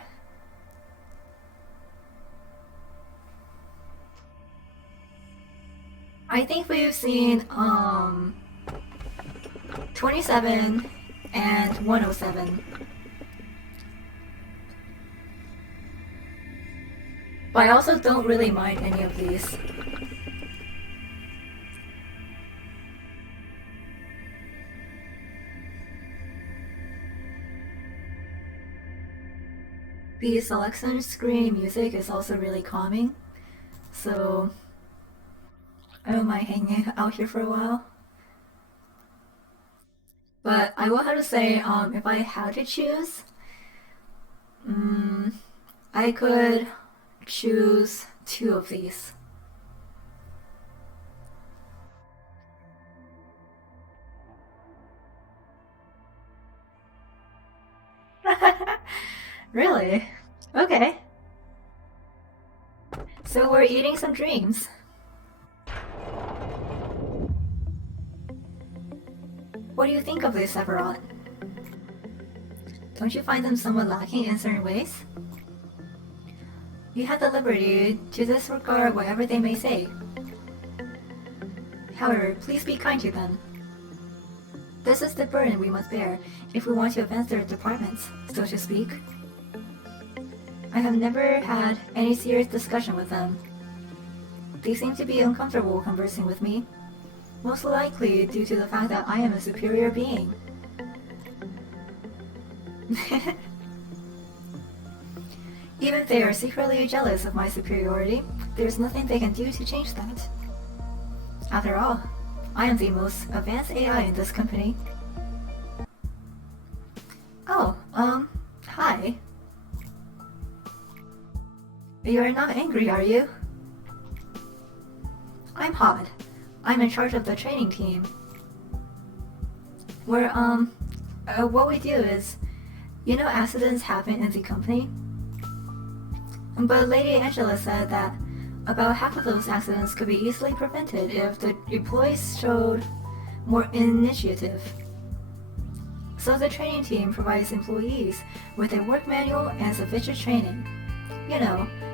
I think we've seen 27 and 107. But I also don't really mind any of these. The selection screen music is also really calming, so I don't mind hanging out here for a while. But I will have to say, if I had to choose, I could choose two of these. Really? Okay. So we're eating some dreams. What do you think of this, Everon? Don't you find them somewhat lacking in certain ways? You have the liberty to disregard whatever they may say. However, please be kind to them. This is the burden we must bear if we want to advance their departments, so to speak. I have never had any serious discussion with them. They seem to be uncomfortable conversing with me, most likely due to the fact that I am a superior being. Even if they are secretly jealous of my superiority, there's nothing they can do to change that. After all, I am the most advanced AI in this company. Oh, hi. You're not angry, are you? I'm Hod. I'm in charge of the training team. What we do is, accidents happen in the company? But Lady Angela said that about half of those accidents could be easily prevented if the employees showed more initiative. So the training team provides employees with a work manual and sufficient training,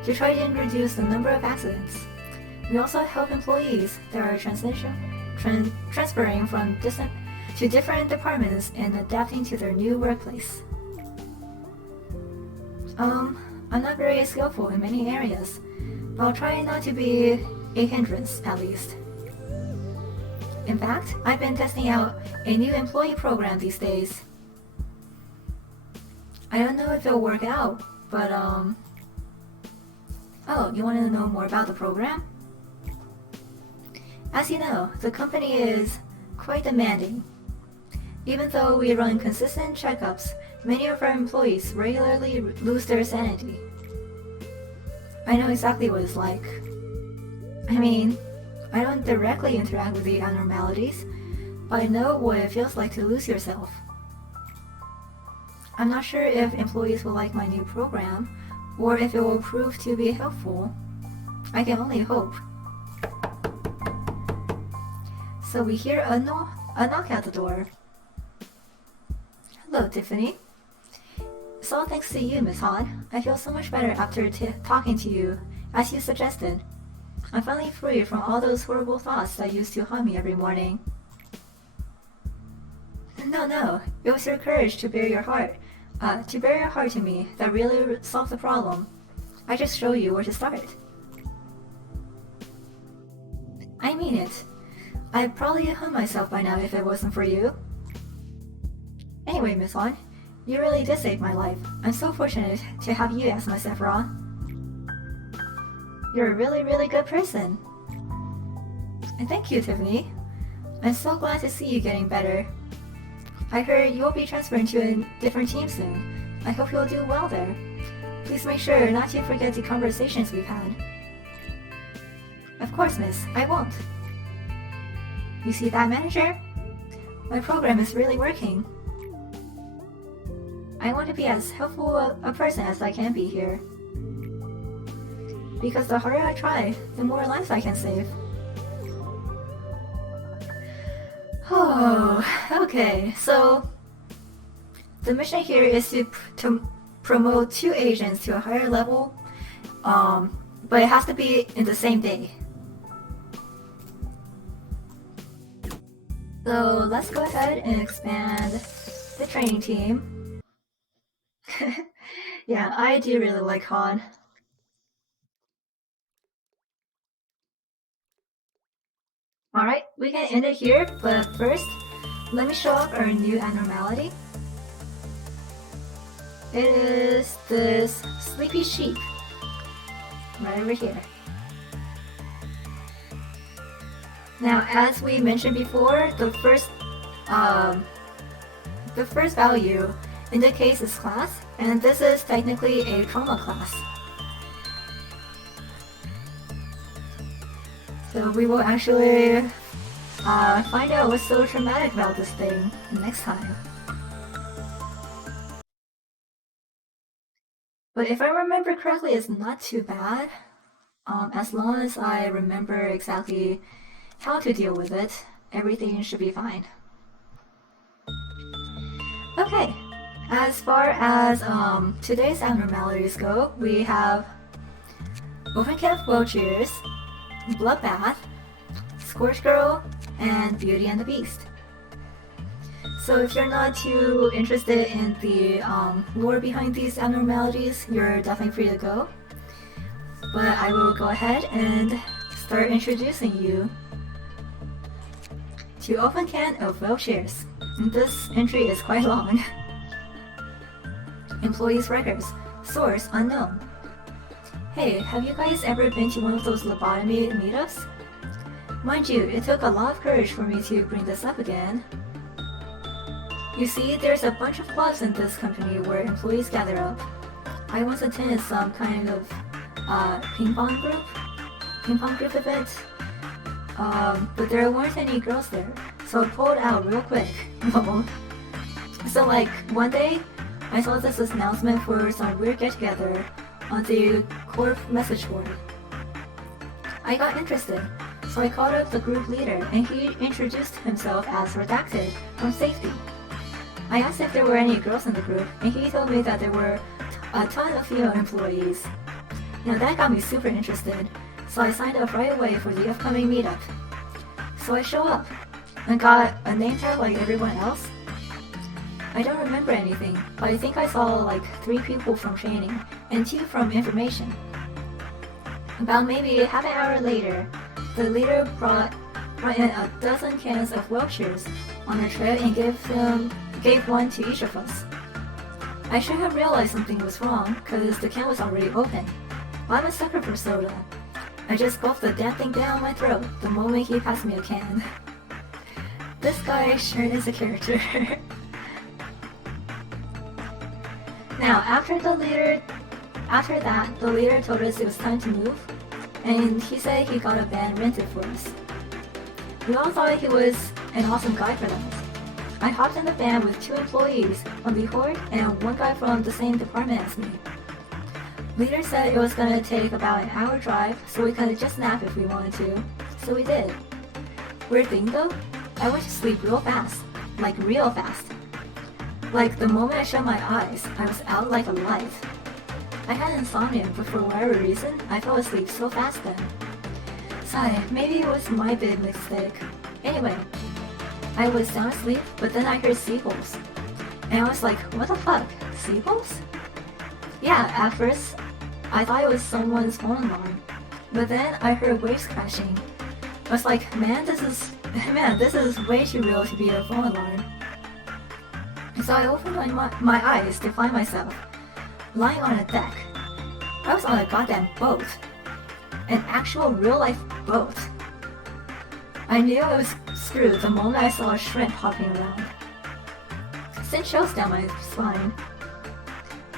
to try to reduce the number of accidents. We also help employees that are transferring from different departments and adapting to their new workplace. I'm not very skillful in many areas, but I'll try not to be a hindrance, at least. In fact, I've been testing out a new employee program these days. I don't know if it'll work out, but Oh, you want to know more about the program? As you know, the company is quite demanding. Even though we run consistent checkups, many of our employees regularly lose their sanity. I know exactly what it's like. I mean, I don't directly interact with the abnormalities, but I know what it feels like to lose yourself. I'm not sure if employees will like my new program, or if it will prove to be helpful. I can only hope. So we hear a knock at the door. Hello, Tiffany. It's all thanks to you, Miss Hod. I feel so much better after talking to you, as you suggested. I'm finally free from all those horrible thoughts that used to haunt me every morning. No. It was your courage to bare your heart to me that really solved the problem. I just show you where to start. I mean it. I'd probably hung myself by now if it wasn't for you. Anyway, Miss Hod, you really did save my life. I'm so fortunate to have you as my Sephiroth. You're a really, really good person. And thank you, Tiffany. I'm so glad to see you getting better. I heard you'll be transferring to a different team soon. I hope you'll do well there. Please make sure not to forget the conversations we've had. Of course, miss, I won't. You see that, manager? My program is really working. I want to be as helpful a person as I can be here. Because the harder I try, the more lives I can save. Oh, okay, so the mission here is to promote 2 agents to a higher level, but it has to be in the same day. So let's go ahead and expand the training team. Yeah, I do really like Han. Alright, we can end it here, but first, let me show off our new abnormality. It is this sleepy sheep. Right over here. Now, as we mentioned before, the first value indicates its class, and this is technically a trauma class. So we will actually find out what's so traumatic about this thing next time. But if I remember correctly, it's not too bad. As long as I remember exactly how to deal with it, everything should be fine. Okay, as far as today's abnormalities go, we have open-kept wheelchairs, Bloodbath, Scorch Girl, and Beauty and the Beast. So if you're not too interested in the lore behind these abnormalities, you're definitely free to go. But I will go ahead and start introducing you to open can of wheelchairs. This entry is quite long. Employees' records. Source unknown. Hey, have you guys ever been to one of those lobotomy meetups? Mind you, it took a lot of courage for me to bring this up again. You see, there's a bunch of clubs in this company where employees gather up. I once attended some kind of ping pong group event, but there weren't any girls there, so I pulled out real quick. So like one day, I saw this announcement for some weird get-together on the Corp message board. I got interested, so I called up the group leader and he introduced himself as Redacted from Safety. I asked if there were any girls in the group and he told me that there were a ton of female employees. Now that got me super interested, so I signed up right away for the upcoming meetup. So I show up and got a name tag like everyone else. I don't remember anything, but I think I saw like 3 people from training and 2 from information. About maybe half an hour later, the leader brought in a dozen cans of wheelchairs on a tray and gave one to each of us. I should have realized something was wrong, because the can was already open. I'm a sucker for soda. I just gulped the damn thing down my throat the moment he passed me a can. This guy sure is a character. Now, after that, the leader told us it was time to move, and he said he got a van rented for us. We all thought he was an awesome guy for that. I hopped in the van with 2 employees from the Horde and 1 guy from the same department as me. Leader said it was gonna take about an hour drive, so we could just nap if we wanted to, so we did. Weird thing though, I went to sleep real fast, like real fast. Like the moment I shut my eyes, I was out like a light. I had insomnia, but for whatever reason, I fell asleep so fast then. Sigh, maybe it was my big mistake. Anyway, I was sound asleep, but then I heard seagulls. And I was like, what the fuck? Seagulls? Yeah, at first, I thought it was someone's phone alarm. But then I heard waves crashing. I was like, man, this is way too real to be a phone alarm. So I opened my eyes to find myself lying on a deck. I was on a goddamn boat. An actual real-life boat. I knew I was screwed the moment I saw a shrimp hopping around. Sent chills down my spine.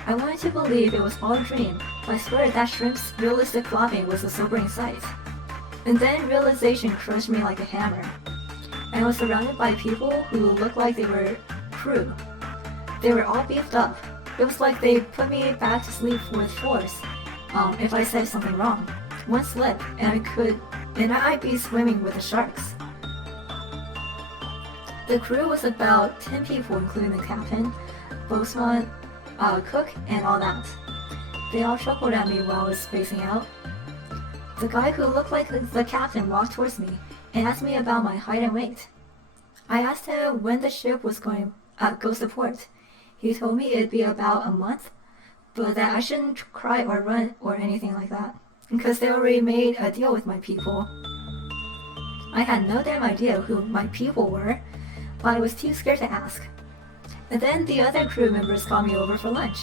I wanted to believe it was all a dream, but I swear that shrimp's realistic flopping was a sobering sight. And then realization crushed me like a hammer. I was surrounded by people who looked like they were crew. They were all beefed up. It was like they put me back to sleep with force. If I said something wrong. One slip, and I'd be swimming with the sharks. The crew was about 10 people, including the captain, boatswain, cook, and all that. They all chuckled at me while I was spacing out. The guy who looked like the captain walked towards me and asked me about my height and weight. I asked him when the ship was going go to port. He told me it'd be about a month, but that I shouldn't cry or run or anything like that, because they already made a deal with my people. I had no damn idea who my people were, but I was too scared to ask. And then the other crew members called me over for lunch.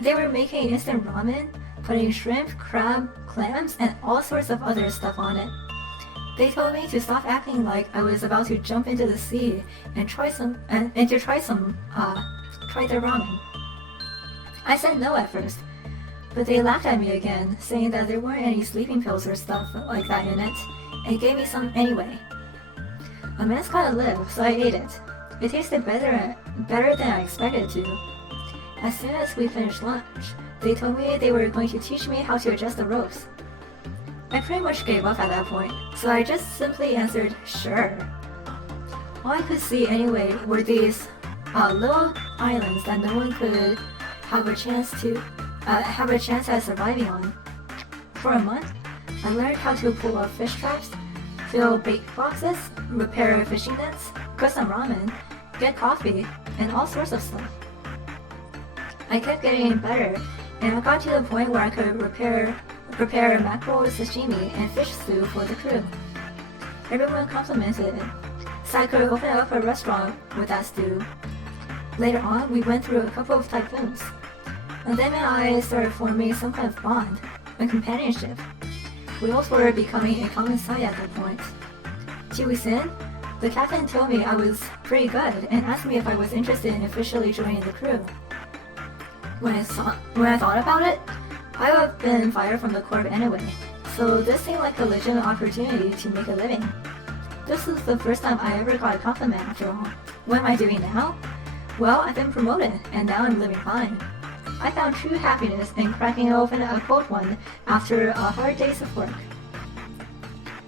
They were making instant ramen, putting shrimp, crab, clams, and all sorts of other stuff on it. They told me to stop acting like I was about to jump into the sea and try their ramen. I said no at first, but they laughed at me again, saying that there weren't any sleeping pills or stuff like that in it, and gave me some anyway. A man's gotta live, so I ate it. It tasted better than I expected it to. As soon as we finished lunch, they told me they were going to teach me how to adjust the ropes. I pretty much gave up at that point, so I just simply answered, sure. All I could see anyway were these little islands that no one could have a chance at surviving on. For a month, I learned how to pull up fish traps, fill bait boxes, repair fishing nets, cook some ramen, get coffee, and all sorts of stuff. I kept getting better, and I got to the point where I could prepare mackerel sashimi and fish stew for the crew. Everyone complimented it, so I could open up a restaurant with that stew. Later on, we went through a couple of typhoons, and then I started forming some kind of bond, a companionship. Whales were becoming a common sight at that point. 2 weeks in, the captain told me I was pretty good and asked me if I was interested in officially joining the crew. When I thought about it, I would have been fired from the Corps anyway, so this seemed like a legitimate opportunity to make a living. This was the first time I ever got a compliment after all. What am I doing now? Well, I've been promoted, and now I'm living fine. I found true happiness in cracking open a cold one after a hard day's of work.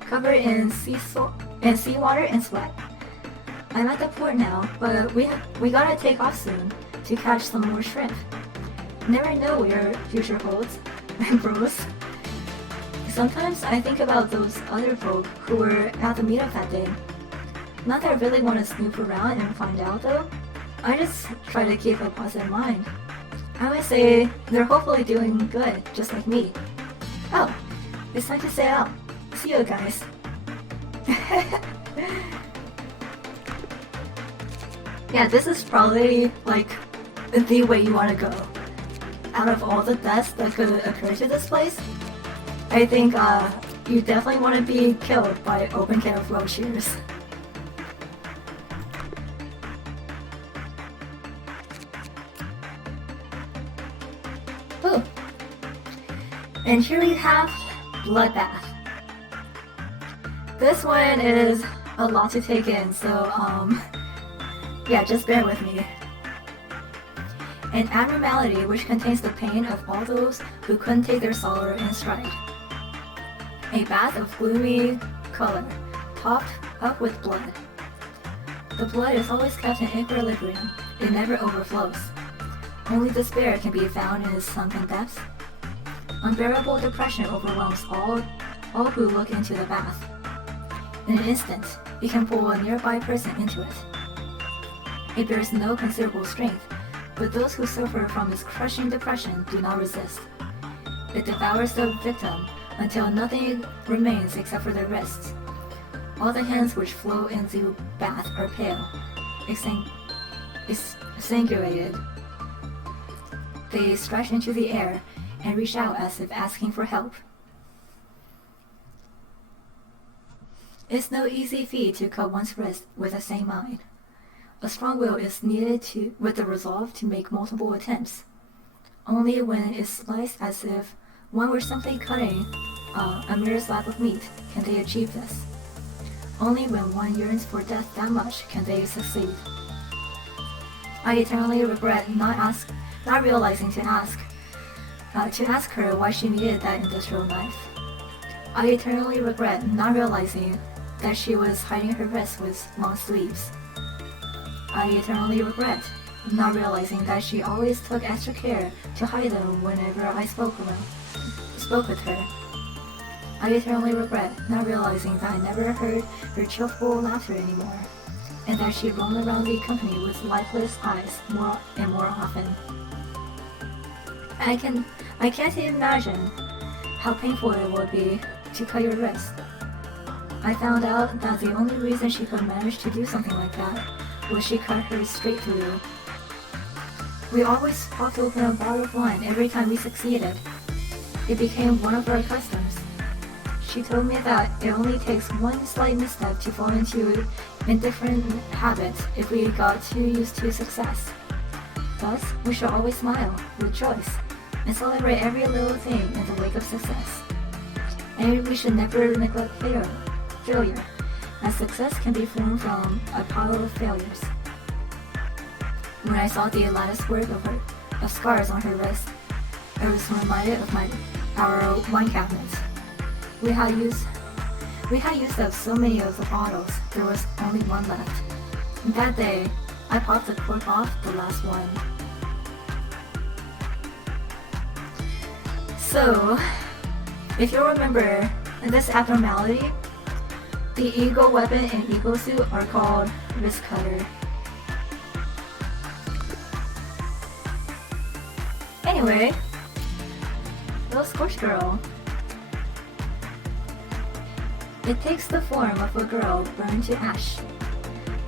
Covered in seawater and sweat. I'm at the port now, but we gotta take off soon to catch some more shrimp. Never know what your future holds, bros. Sometimes I think about those other folk who were at the meetup that day. Not that I really want to snoop around and find out though. I just try to keep a positive mind. I would say they're hopefully doing good, just like me. Oh, it's time to say out. See you guys. Yeah, this is probably like the way you want to go. Out of all the deaths that could occur to this place, I think you definitely want to be killed by open can of road shears. Oh, and here we have Bloodbath. This one is a lot to take in, so yeah, just bear with me. An abnormality which contains the pain of all those who couldn't take their sorrow in stride. A bath of gloomy color, topped up with blood. The blood is always kept in equilibrium, it never overflows. Only despair can be found in its sunken depths. Unbearable depression overwhelms all who look into the bath. In an instant, it can pull a nearby person into it. It bears no considerable strength, but those who suffer from its crushing depression do not resist. It devours the victim until nothing remains except for their wrists. All the hands which flow into the bath are pale, exsanguinated. They stretch into the air and reach out as if asking for help. It's no easy feat to cut one's wrist with the same mind. A strong will is needed with the resolve to make multiple attempts. Only when it's sliced as if one were simply cutting a mere slab of meat can they achieve this. Only when one yearns for death that much can they succeed. I eternally regret not realizing to ask her why she needed that industrial knife. I eternally regret not realizing that she was hiding her wrist with long sleeves. I eternally regret not realizing that she always took extra care to hide them whenever I spoke with her. I eternally regret not realizing that I never heard her cheerful laughter anymore, and that she roamed around the company with lifeless eyes more and more often. I can't imagine how painful it would be to cut your wrist. I found out that the only reason she could manage to do something like that was she cut hers straight through. We always popped open a bottle of wine every time we succeeded. It became one of our customs. She told me that it only takes one slight misstep to fall into indifferent habits if we got too used to success. Thus, we should always smile, with choice, and celebrate every little thing in the wake of success. And we should never neglect failure, as success can be formed from a pile of failures. When I saw the lattice work of scars on her wrist, I was reminded of our wine cabinet. We had used up so many of the bottles, there was only one left. And that day, I popped the cork off the last one. So, if you remember this abnormality, the ego weapon and ego suit are called wrist cutter. Anyway, little Scorch Girl. It takes the form of a girl burned to ash.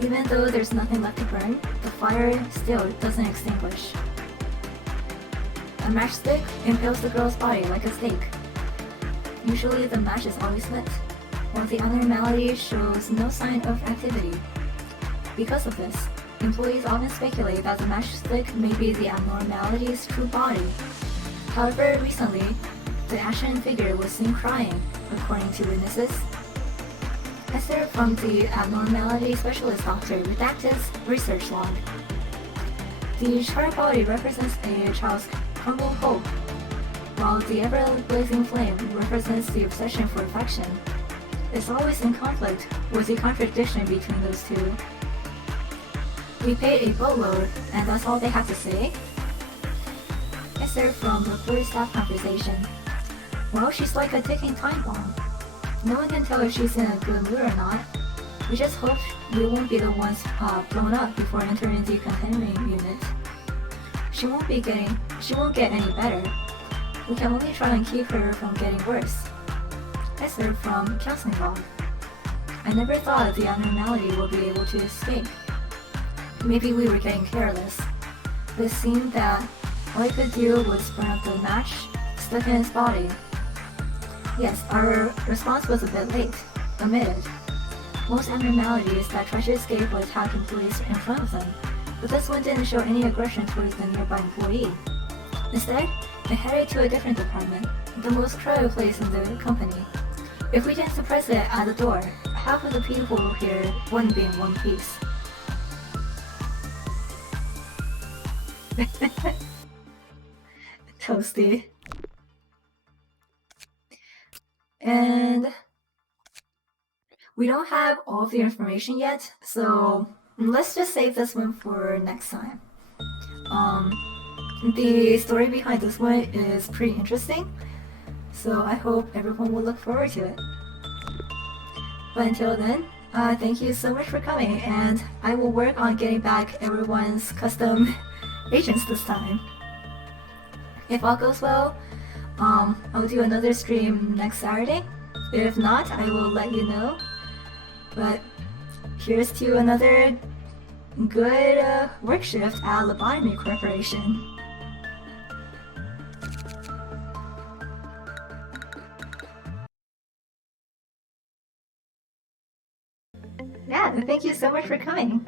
Even though there's nothing left to burn, the fire still doesn't extinguish. A matchstick impales the girl's body like a stake. Usually the match is always lit, while the abnormality shows no sign of activity. Because of this, employees often speculate that the matchstick may be the abnormality's true body. However, recently, the action figure was seen crying, according to witnesses. Excerpt from the abnormality specialist Dr. Redacted's research log. The charred body represents a child's crumbled hope, while the ever-blazing flame represents the obsession for affection. It's always in conflict with the contradiction between those two. We paid a boatload, and that's all they have to say? Excerpt from the staff conversation. Well, she's like a ticking time bomb. No one can tell if she's in a good mood or not. We just hope we won't be the ones blown up before entering the containment unit. She won't get any better. We can only try and keep her from getting worse. Excerpt from counseling log. I never thought the abnormality would be able to escape. Maybe we were getting careless. But it seemed that all I could do was burn up the match stuck in his body. Yes, our response was a bit late, admitted. Most abnormalities that try to escape would attack employees in front of them, but this one didn't show any aggression towards the nearby employee. Instead, it headed to a different department, the most crowded place in the company. If we didn't suppress it at the door, half of the people here wouldn't be in one piece. Toasty. And we don't have all of the information yet, so let's just save this one for next time. The story behind this one is pretty interesting, so I hope everyone will look forward to it. But until then, thank you so much for coming, and I will work on getting back everyone's custom agents this time. If all goes well, I'll do another stream next Saturday. If not, I will let you know. But here's to another good work shift at Lobotomy Corporation. Yeah, thank you so much for coming.